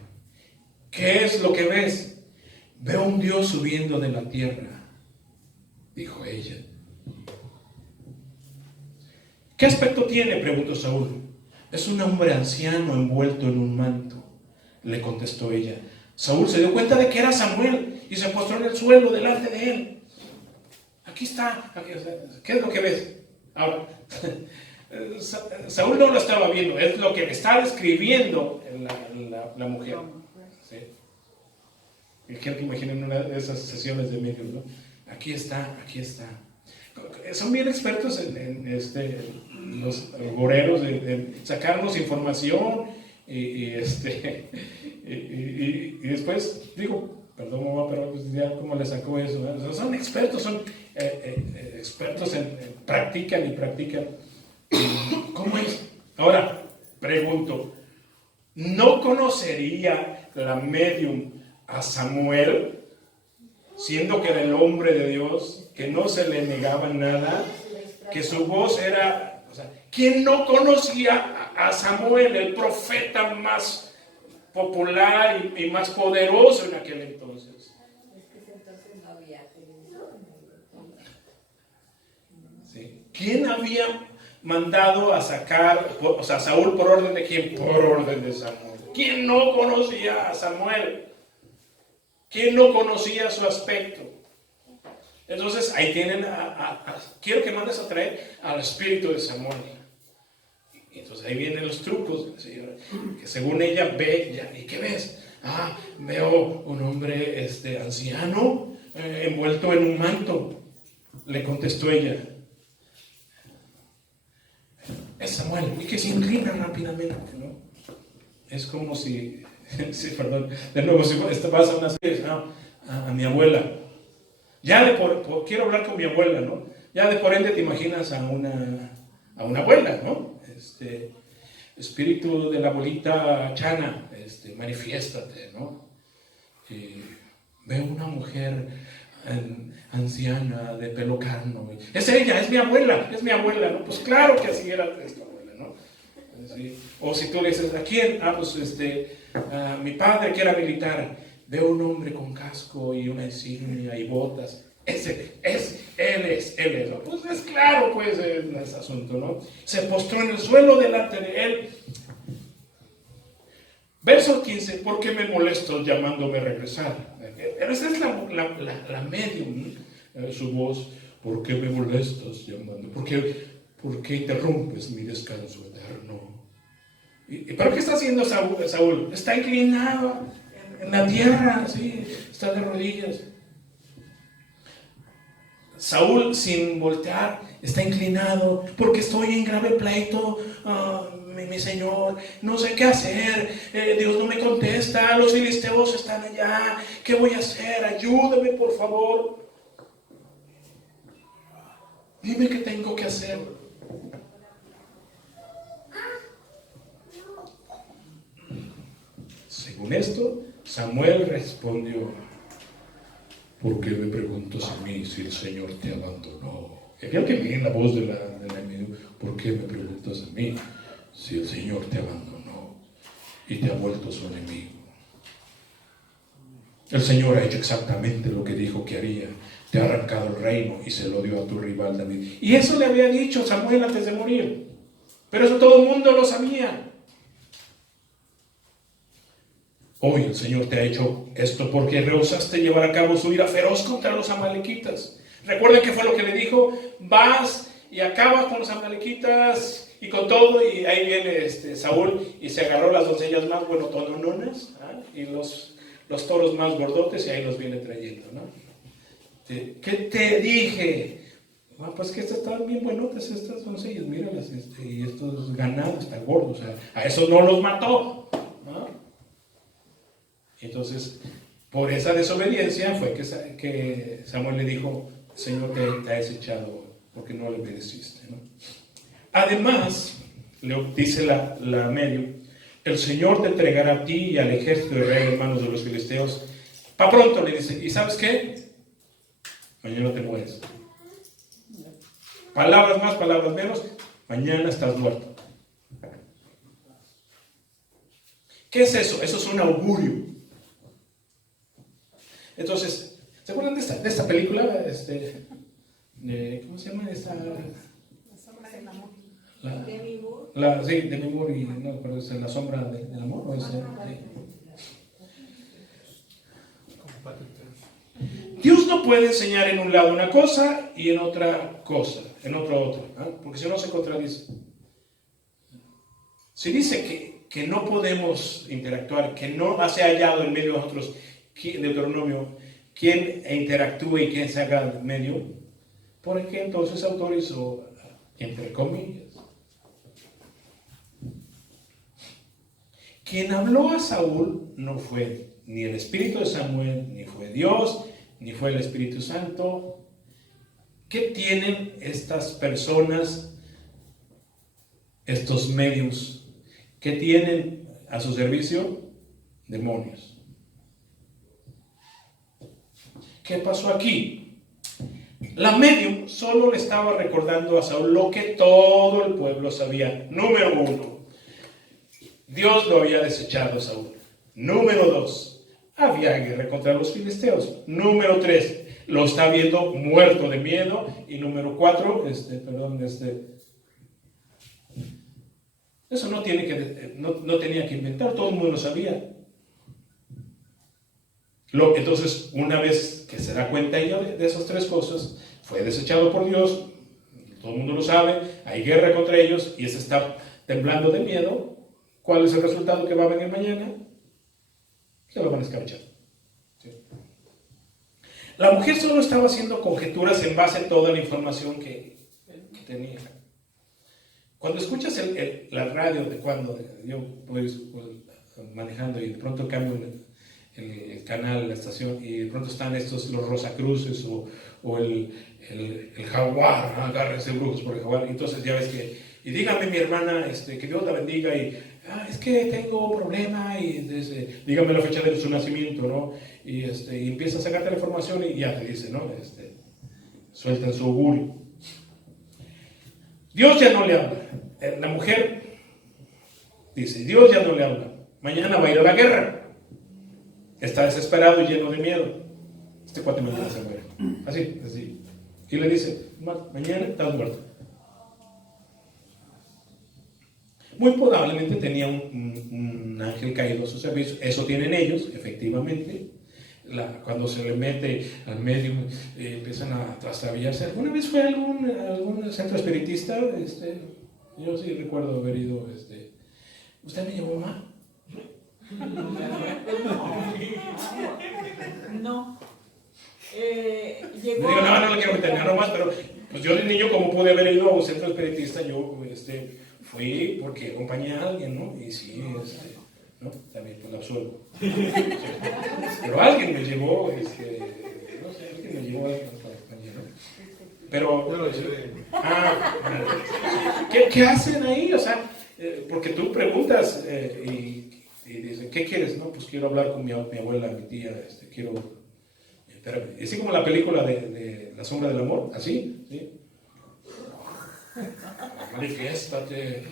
¿Qué es lo que ves? Veo un Dios subiendo de la tierra, dijo ella. ¿Qué aspecto tiene?, preguntó Saúl. Es un hombre anciano envuelto en un manto, le contestó ella. Saúl se dio cuenta de que era Samuel y se postró en el suelo delante de él. Aquí está. ¿Qué es lo que ves? Ahora, Saúl no lo estaba viendo, es lo que me está describiendo la mujer. ¿Sí? Quiero que imaginen una de esas sesiones de medios, ¿no? Aquí está. Son bien expertos en los goreros en sacarnos información y después digo, perdón mamá, pero pues ya cómo le sacó eso, ¿no? O sea, son expertos, expertos practican. ¿Cómo es? Ahora, pregunto, ¿no conocería la medium a Samuel, siendo que era el hombre de Dios, que no se le negaba nada, que su voz era, o sea, ¿quién no conocía a Samuel, el profeta más popular y más poderoso en aquel entonces. Es que entonces no había televisión. ¿Sí? ¿Quién había mandado a sacar, o sea, Saúl por orden de quién? Por orden de Samuel. ¿Quién no conocía a Samuel? ¿Quién no conocía su aspecto? Entonces ahí tienen quiero que mandes a traer al espíritu de Samuel. Y entonces ahí vienen los trucos, ¿sí? Que según ella ve, ¿y qué ves? Veo un hombre anciano envuelto en un manto. Le contestó ella. Es Samuel, y que se inclina rápidamente, ¿no? Es como si, sí, perdón, de nuevo, si vas a una serie, a mi abuela. Ya quiero hablar con mi abuela, ¿no? Ya de por ende te imaginas a una abuela, ¿no? Espíritu de la abuelita Chana, manifiéstate, ¿no? Veo una mujer anciana de pelo cano. Es ella, es mi abuela, ¿no? Pues claro que así era esta abuela, ¿no? ¿Sí? O si tú le dices, ¿a quién? Pues a mi padre que era militar. Veo un hombre con casco y una insignia y botas. Él es, ¿no? Pues es claro, pues, es ese asunto, ¿no? Se postró en el suelo delante de él. Verso 15, ¿por qué me molesto llamándome a regresar? Pero esa es la medium, su voz. ¿Por qué me molestas llamando? ¿Por qué interrumpes mi descanso eterno? ¿Pero qué está haciendo Saúl? Está inclinado en la tierra, ¿sí? Está de rodillas. Saúl, sin voltear, está inclinado, porque estoy en grave pleito, mi señor, no sé qué hacer, Dios no me contesta, los filisteos están allá, ¿qué voy a hacer? Ayúdame, por favor. Dime qué tengo que hacer. Según esto, Samuel respondió: ¿por qué me preguntas a mí si el Señor te abandonó? Había que oír la voz de la enemigo. ¿Por qué me preguntas a mí si el Señor te abandonó y te ha vuelto su enemigo? El Señor ha hecho exactamente lo que dijo que haría. Te ha arrancado el reino y se lo dio a tu rival David. Y eso le había dicho Samuel antes de morir. Pero eso todo el mundo lo sabía. Hoy el Señor te ha hecho esto porque rehusaste llevar a cabo su ira feroz contra los amalequitas. Recuerden que fue lo que le dijo: vas y acabas con los amalequitas y con todo. Y ahí viene Saúl y se agarró las doncellas más buenotononas, y los toros más gordotes, y ahí los viene trayendo, ¿no? ¿Qué te dije? Pues que estas estaban bien buenotas, estas doncellas, míralas, y estos ganados están gordos, o sea, a esos no los mató, ¿no? Entonces, por esa desobediencia fue que Samuel le dijo: Señor, te ha desechado porque no le obedeciste, ¿no? Además, le dice la medio: el Señor te entregará a ti y al ejército de rey en manos de los filisteos. Pa' pronto le dice: ¿y sabes qué? Mañana te mueres. Palabras más, palabras menos, mañana estás muerto. ¿Qué es eso? Eso es un augurio. Entonces, ¿se acuerdan de esta película? ¿Cómo se llama esta? La sombra del amor. Demi Moore. Sí, Demi Moore, y no, pero es La sombra del amor, ¿o es? Sí. Dios no puede enseñar en un lado una cosa y en otra cosa, en otro otra, ¿eh? Porque si no se contradice. Si dice que no podemos interactuar, que no se ha hallado en medio de nosotros, Deuteronomio, quien interactúe y quien se haga en medio, ¿por qué entonces autorizó, entre comillas? Quien habló a Saúl no fue ni el Espíritu de Samuel, ni fue Dios, ni fue el Espíritu Santo. ¿Qué tienen estas personas, estos medios? ¿Qué tienen a su servicio? Demonios. ¿Qué pasó aquí? La medium solo le estaba recordando a Saúl lo que todo el pueblo sabía. Número uno, Dios lo había desechado a Saúl. Número 2, había guerra contra los filisteos. Número 3, lo está viendo muerto de miedo. Y número 4, eso no tenía que inventar, todo el mundo lo sabía. Entonces, una vez que se da cuenta ella de esas 3 cosas, fue desechado por Dios, todo el mundo lo sabe, hay guerra contra ellos y se está temblando de miedo. ¿Cuál es el resultado que va a venir mañana? Se lo van a escarchar. ¿Sí? La mujer solo estaba haciendo conjeturas en base a toda la información que tenía. Cuando escuchas la radio de cuando yo voy manejando y de pronto cambio el canal, la estación, y de pronto están los Rosacruces o el Jaguar, ¿no? Agárrense brujos por el Jaguar. Entonces ya ves y dígame mi hermana, que Dios la bendiga, y es que tengo un problema, y entonces, dígame la fecha de su nacimiento, ¿no? Y empieza a sacarte la información y ya te dice, ¿no? Sueltan su augurio. Dios ya no le habla. La mujer dice, Dios ya no le habla. Mañana va a ir a la guerra. Está desesperado y lleno de miedo. Este cuate mañana se muere. Así. Y le dice, mañana estás muerto. Muy probablemente tenía un ángel caído a su servicio. Eso tienen ellos, efectivamente. Cuando se le mete al medio, empiezan a trastabillarse. ¿Alguna vez fue algún centro espiritista? Yo sí recuerdo haber ido. ¿Usted me llevó, mamá? No. Me digo, no le quiero meter nomás, pero pues yo de niño, como pude haber ido a un centro espiritista, yo fui porque acompañé a alguien, ¿no? Y sí, ¿no? También pues lo absuelvo. Pero alguien me llevó, no sé, alguien me llevó a la compañía, ¿no? Pero, Yo lo llevé. ¿Qué hacen ahí? O sea, porque tú preguntas y dicen, ¿qué quieres? No, pues quiero hablar con mi abuela, mi tía, quiero... Espérame. Así como la película de La sombra del amor, así, ¿sí? Manifiéstate,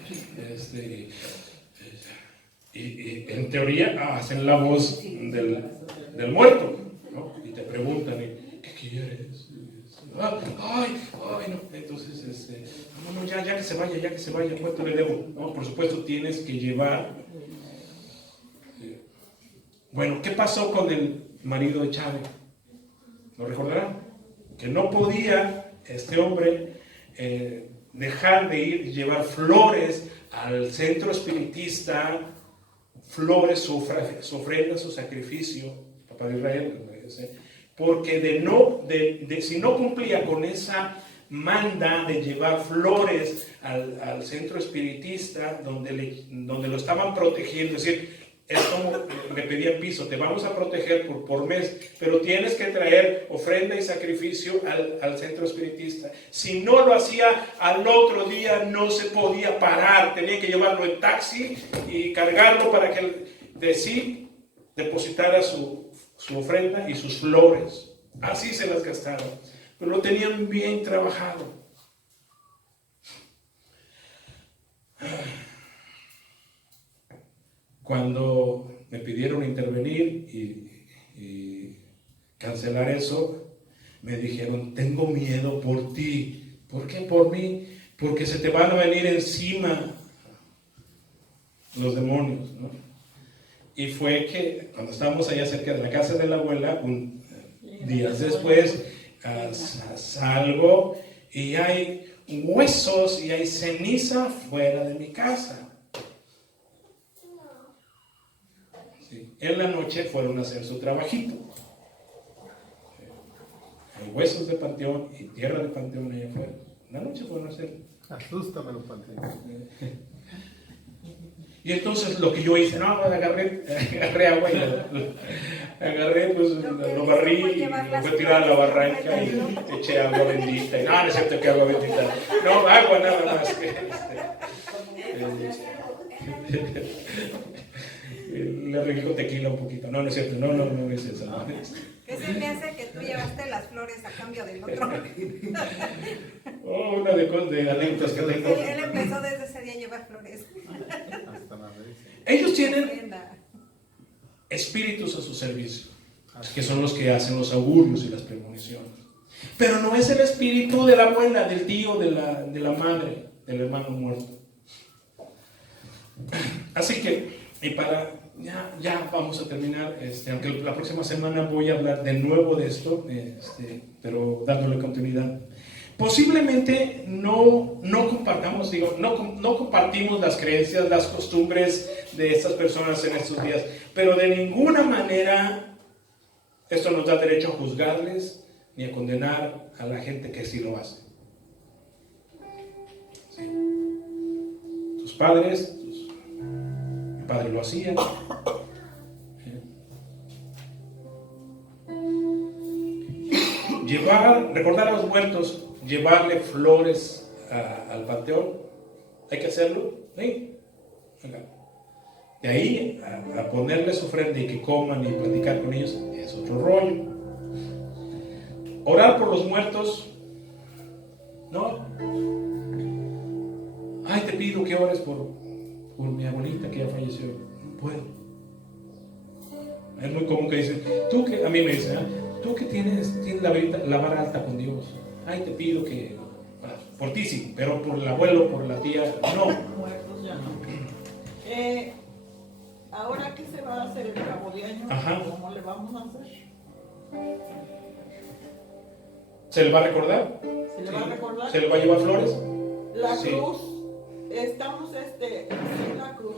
y en teoría hacen la voz del muerto, ¿no? Y te preguntan, ¿qué quieres? Ay, no. Entonces, no, ya que se vaya, ¿cuánto le debo? No, por supuesto tienes que llevar. Bueno, ¿qué pasó con el marido de Chávez? ¿Lo recordarán? Que no podía este hombre dejar de ir y llevar flores al centro espiritista, flores, su ofrenda, su sacrificio, papá de Israel, porque si no cumplía con esa manda de llevar flores al centro espiritista donde lo estaban protegiendo, es decir, es como le pedían piso, te vamos a proteger por mes, pero tienes que traer ofrenda y sacrificio al centro espiritista. Si no lo hacía, al otro día no se podía parar, tenía que llevarlo en taxi y cargarlo para que depositara su ofrenda y sus flores. Así se las gastaron, pero lo tenían bien trabajado. Cuando me pidieron intervenir y cancelar eso, me dijeron, tengo miedo por ti. ¿Por qué por mí? Porque se te van a venir encima los demonios, ¿no? Y fue que cuando estábamos allá cerca de la casa de la abuela, días después, salgo y hay huesos y hay ceniza fuera de mi casa. En la noche fueron a hacer su trabajito. Hay huesos de panteón y tierra de panteón allá afuera. En la noche fueron a hacer. Asústame los panteones. Y entonces lo que yo hice, agarré agua y lo barrí y lo fui a tirar a la barranca y eché agua bendita. Y no es cierto que agua bendita. No, agua nada más. Le arreglé con tequila un poquito. No es cierto. No es eso. No. ¿Qué se me hace que tú llevaste las flores a cambio del otro? Una de anécdotas que tengo. Él empezó desde ese día a llevar flores. Hasta la vez. Ellos tienen espíritus a su servicio, que son los que hacen los augurios y las premoniciones. Pero no es el espíritu de la abuela, del tío, de la madre, del hermano muerto. Así que, y para ya vamos a terminar, aunque la próxima semana voy a hablar de nuevo de esto, pero dándole continuidad. Posiblemente no compartamos, no compartimos las creencias, las costumbres de estas personas en estos días, pero de ninguna manera esto nos da derecho a juzgarles ni a condenar a la gente que sí lo hace. Sí. Tus padres, mi padre lo hacía. Recordar a los muertos, llevarle flores al panteón, hay que hacerlo, ¿sí? De ahí a ponerles ofrenda y que coman y platicar con ellos es otro rollo. Orar por los muertos, no. Ay, te pido que ores por mi abuelita que ya falleció. No puedo. Es muy común que dicen, a mí me dicen, tú que tienes la vara alta con Dios. Ay, te pido que, por ti sí, pero por el abuelo, por la tía, no. Muertos ya no. Ahora que se va a hacer el cabo de año, Ajá. ¿cómo le vamos a hacer? ¿Se le va a recordar? ¿Se le va a recordar? ¿Se le va a llevar flores? La Sí. cruz, estamos sin la cruz,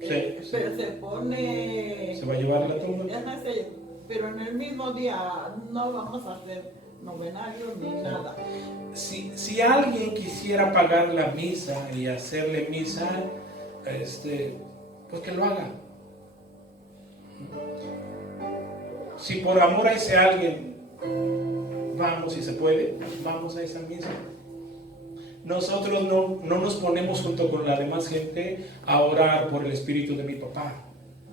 Sí. pero se pone... ¿Se va a llevar a la tumba? Ajá, sí, pero en el mismo día no vamos a hacer novenario ni nada. Si alguien quisiera pagar la misa y hacerle misa, pues que lo haga. Si por amor a ese alguien vamos, si se puede, vamos a esa misa. Nosotros no nos ponemos junto con la demás gente a orar por el espíritu de mi papá.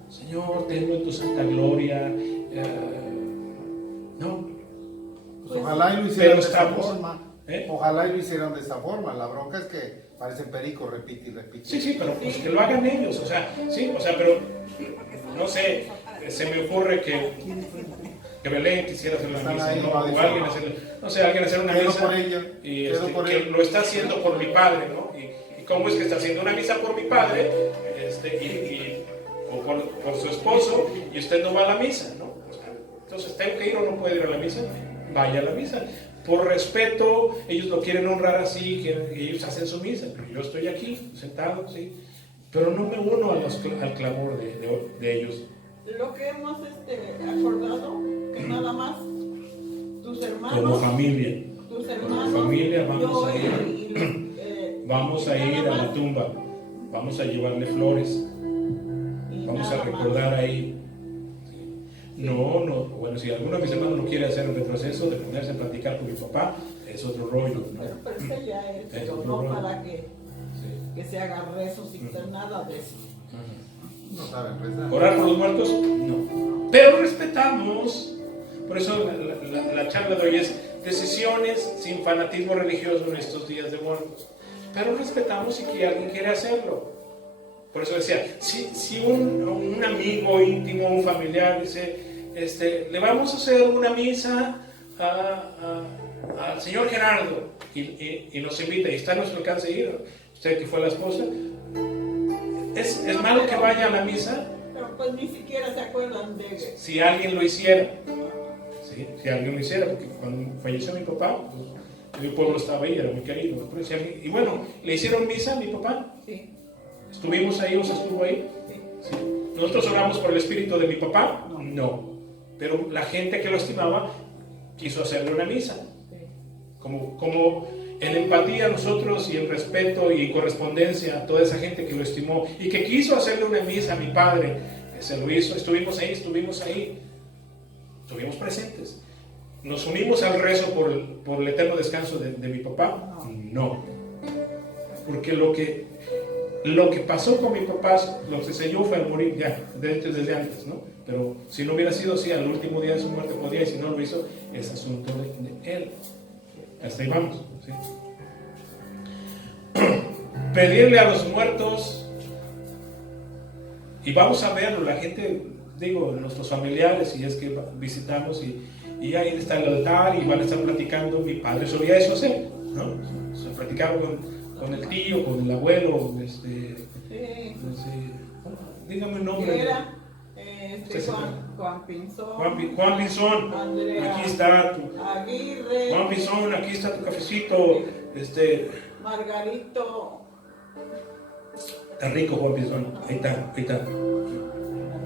Señor, tenlo en tu santa gloria. No. Pues ojalá y lo hicieran de esa estamos, forma. Ojalá y lo hicieran de esa forma. La bronca es que parece perico, repite y repite. Sí, pero pues que lo hagan ellos, pero no sé, se me ocurre que Belén quisiera hacer la misa, ¿no? O alguien hacer una misa por ella, y que lo está haciendo por mi padre, ¿no? Y cómo es que está haciendo una misa por mi padre, o por su esposo, y usted no va a la misa, ¿no? Entonces, ¿tengo que ir o no puedo ir a la misa? Vaya a la misa. Por respeto, ellos lo quieren honrar así, que ellos hacen su misa, pero yo estoy aquí, sentado, sí. Pero no me uno al clamor de ellos. Lo que hemos acordado, que nada más tus hermanos, Como familia. vamos a ir. Vamos a ir a la tumba, vamos a llevarle flores, vamos a recordar ahí. No, bueno, si alguno de mis hermanos no quiere hacer un retroceso de ponerse a platicar con mi papá, es otro rollo, ¿no? Pero ese ya es, pero no para que se haga rezos y nada de eso. No saben rezar. ¿Orar por los muertos? No. Pero respetamos. Por eso la charla de hoy es decisiones sin fanatismo religioso en estos días de muertos. Pero respetamos si que alguien quiere hacerlo. Por eso decía, si un amigo íntimo, un familiar dice, le vamos a hacer una misa al señor Gerardo y nos invita y está a nuestro alcance ir, usted que fue la esposa, ¿es malo que vaya a la misa? Pero pues ni siquiera se acuerdan de... Si alguien lo hiciera, ¿sí? Si alguien lo hiciera, porque cuando falleció mi papá, pues, mi pueblo estaba ahí, era muy querido, ¿no? Y bueno, ¿le hicieron misa a mi papá? Sí. ¿Estuvimos ahí o se estuvo ahí? Sí. ¿Nosotros oramos por el espíritu de mi papá? No. Pero la gente que lo estimaba quiso hacerle una misa. Como en empatía a nosotros y en respeto y correspondencia a toda esa gente que lo estimó y que quiso hacerle una misa a mi padre, se lo hizo, estuvimos ahí, estuvimos presentes. ¿Nos unimos al rezo por el eterno descanso de mi papá? No. Porque lo que pasó con mi papá, lo que se selló fue al morir ya, desde antes, ¿no? Pero si no hubiera sido así, al último día de su muerte podía, y si no lo hizo, es asunto de él. Hasta ahí vamos, ¿sí? Pedirle a los muertos, y vamos a verlo, la gente digo, nuestros familiares, y es que visitamos y ahí está el altar y van a estar platicando. Mi padre solía eso hacer, ¿no? Se platicaba con el tío, con el abuelo, Sí. dígame un Y nombre. era Sí, sí. Juan Pinzón. Juan Pinzón, Andrea aquí está tu Aguirre. Juan Pinzón, aquí está tu cafecito. Margarito. Está rico Juan Pinzón, ahí está.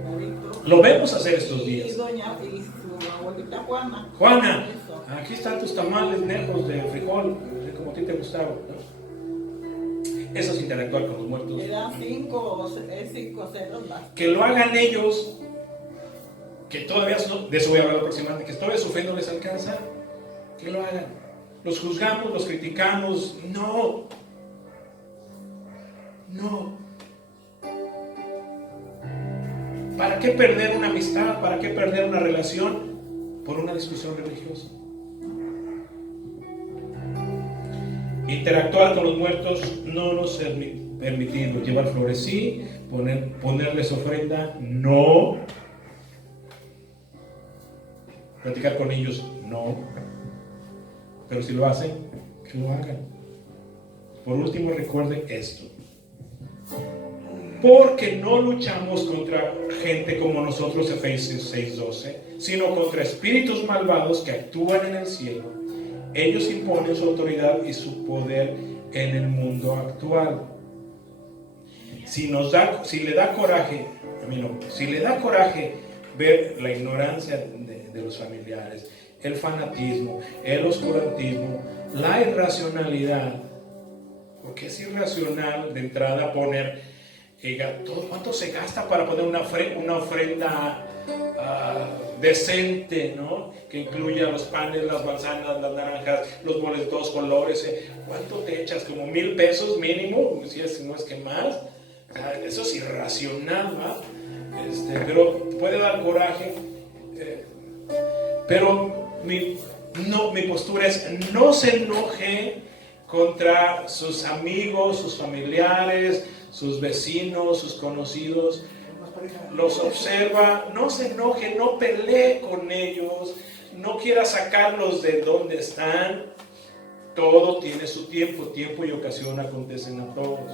Margarito. Lo vemos hacer estos Y días. doña y su abuelita Juana. Juana, Eso. aquí están tus tamales nejos de frijol, como a ti te gustaban, ¿no? Eso es interactuar con los muertos. Eran 5 ceros más. Que lo hagan ellos, que todavía, de eso voy a hablar próximamente, que todavía su fe no les alcanza, que lo hagan. Los juzgamos, los criticamos, no. ¿Para qué perder una amistad? ¿Para qué perder una relación por una discusión religiosa? Interactuar con los muertos no nos es permitido. Llevar flores sí, ponerles ofrenda no. Platicar con ellos no. Pero si lo hacen, que lo hagan. Por último, recuerde esto. Porque no luchamos contra gente como nosotros, Efesios 6:12, sino contra espíritus malvados que actúan en el cielo. Ellos imponen su autoridad y su poder en el mundo actual. Si le da coraje ver la ignorancia de los familiares, el fanatismo, el oscurantismo, la irracionalidad, porque es irracional de entrada poner ¿cuánto se gasta para poner una ofrenda decente, ¿no? Que incluya los panes, las manzanas, las naranjas, los moles de todos colores? ¿Cuánto te echas? ¿Como 1,000 pesos mínimo? Si no es que más. Eso es irracional, ¿va? Pero puede dar coraje. Pero mi postura es: no se enoje contra sus amigos, sus familiares, sus vecinos, sus conocidos. Los observa, no se enoje, no pelee con ellos, no quiera sacarlos de donde están. Todo tiene su tiempo y ocasión acontecen a todos.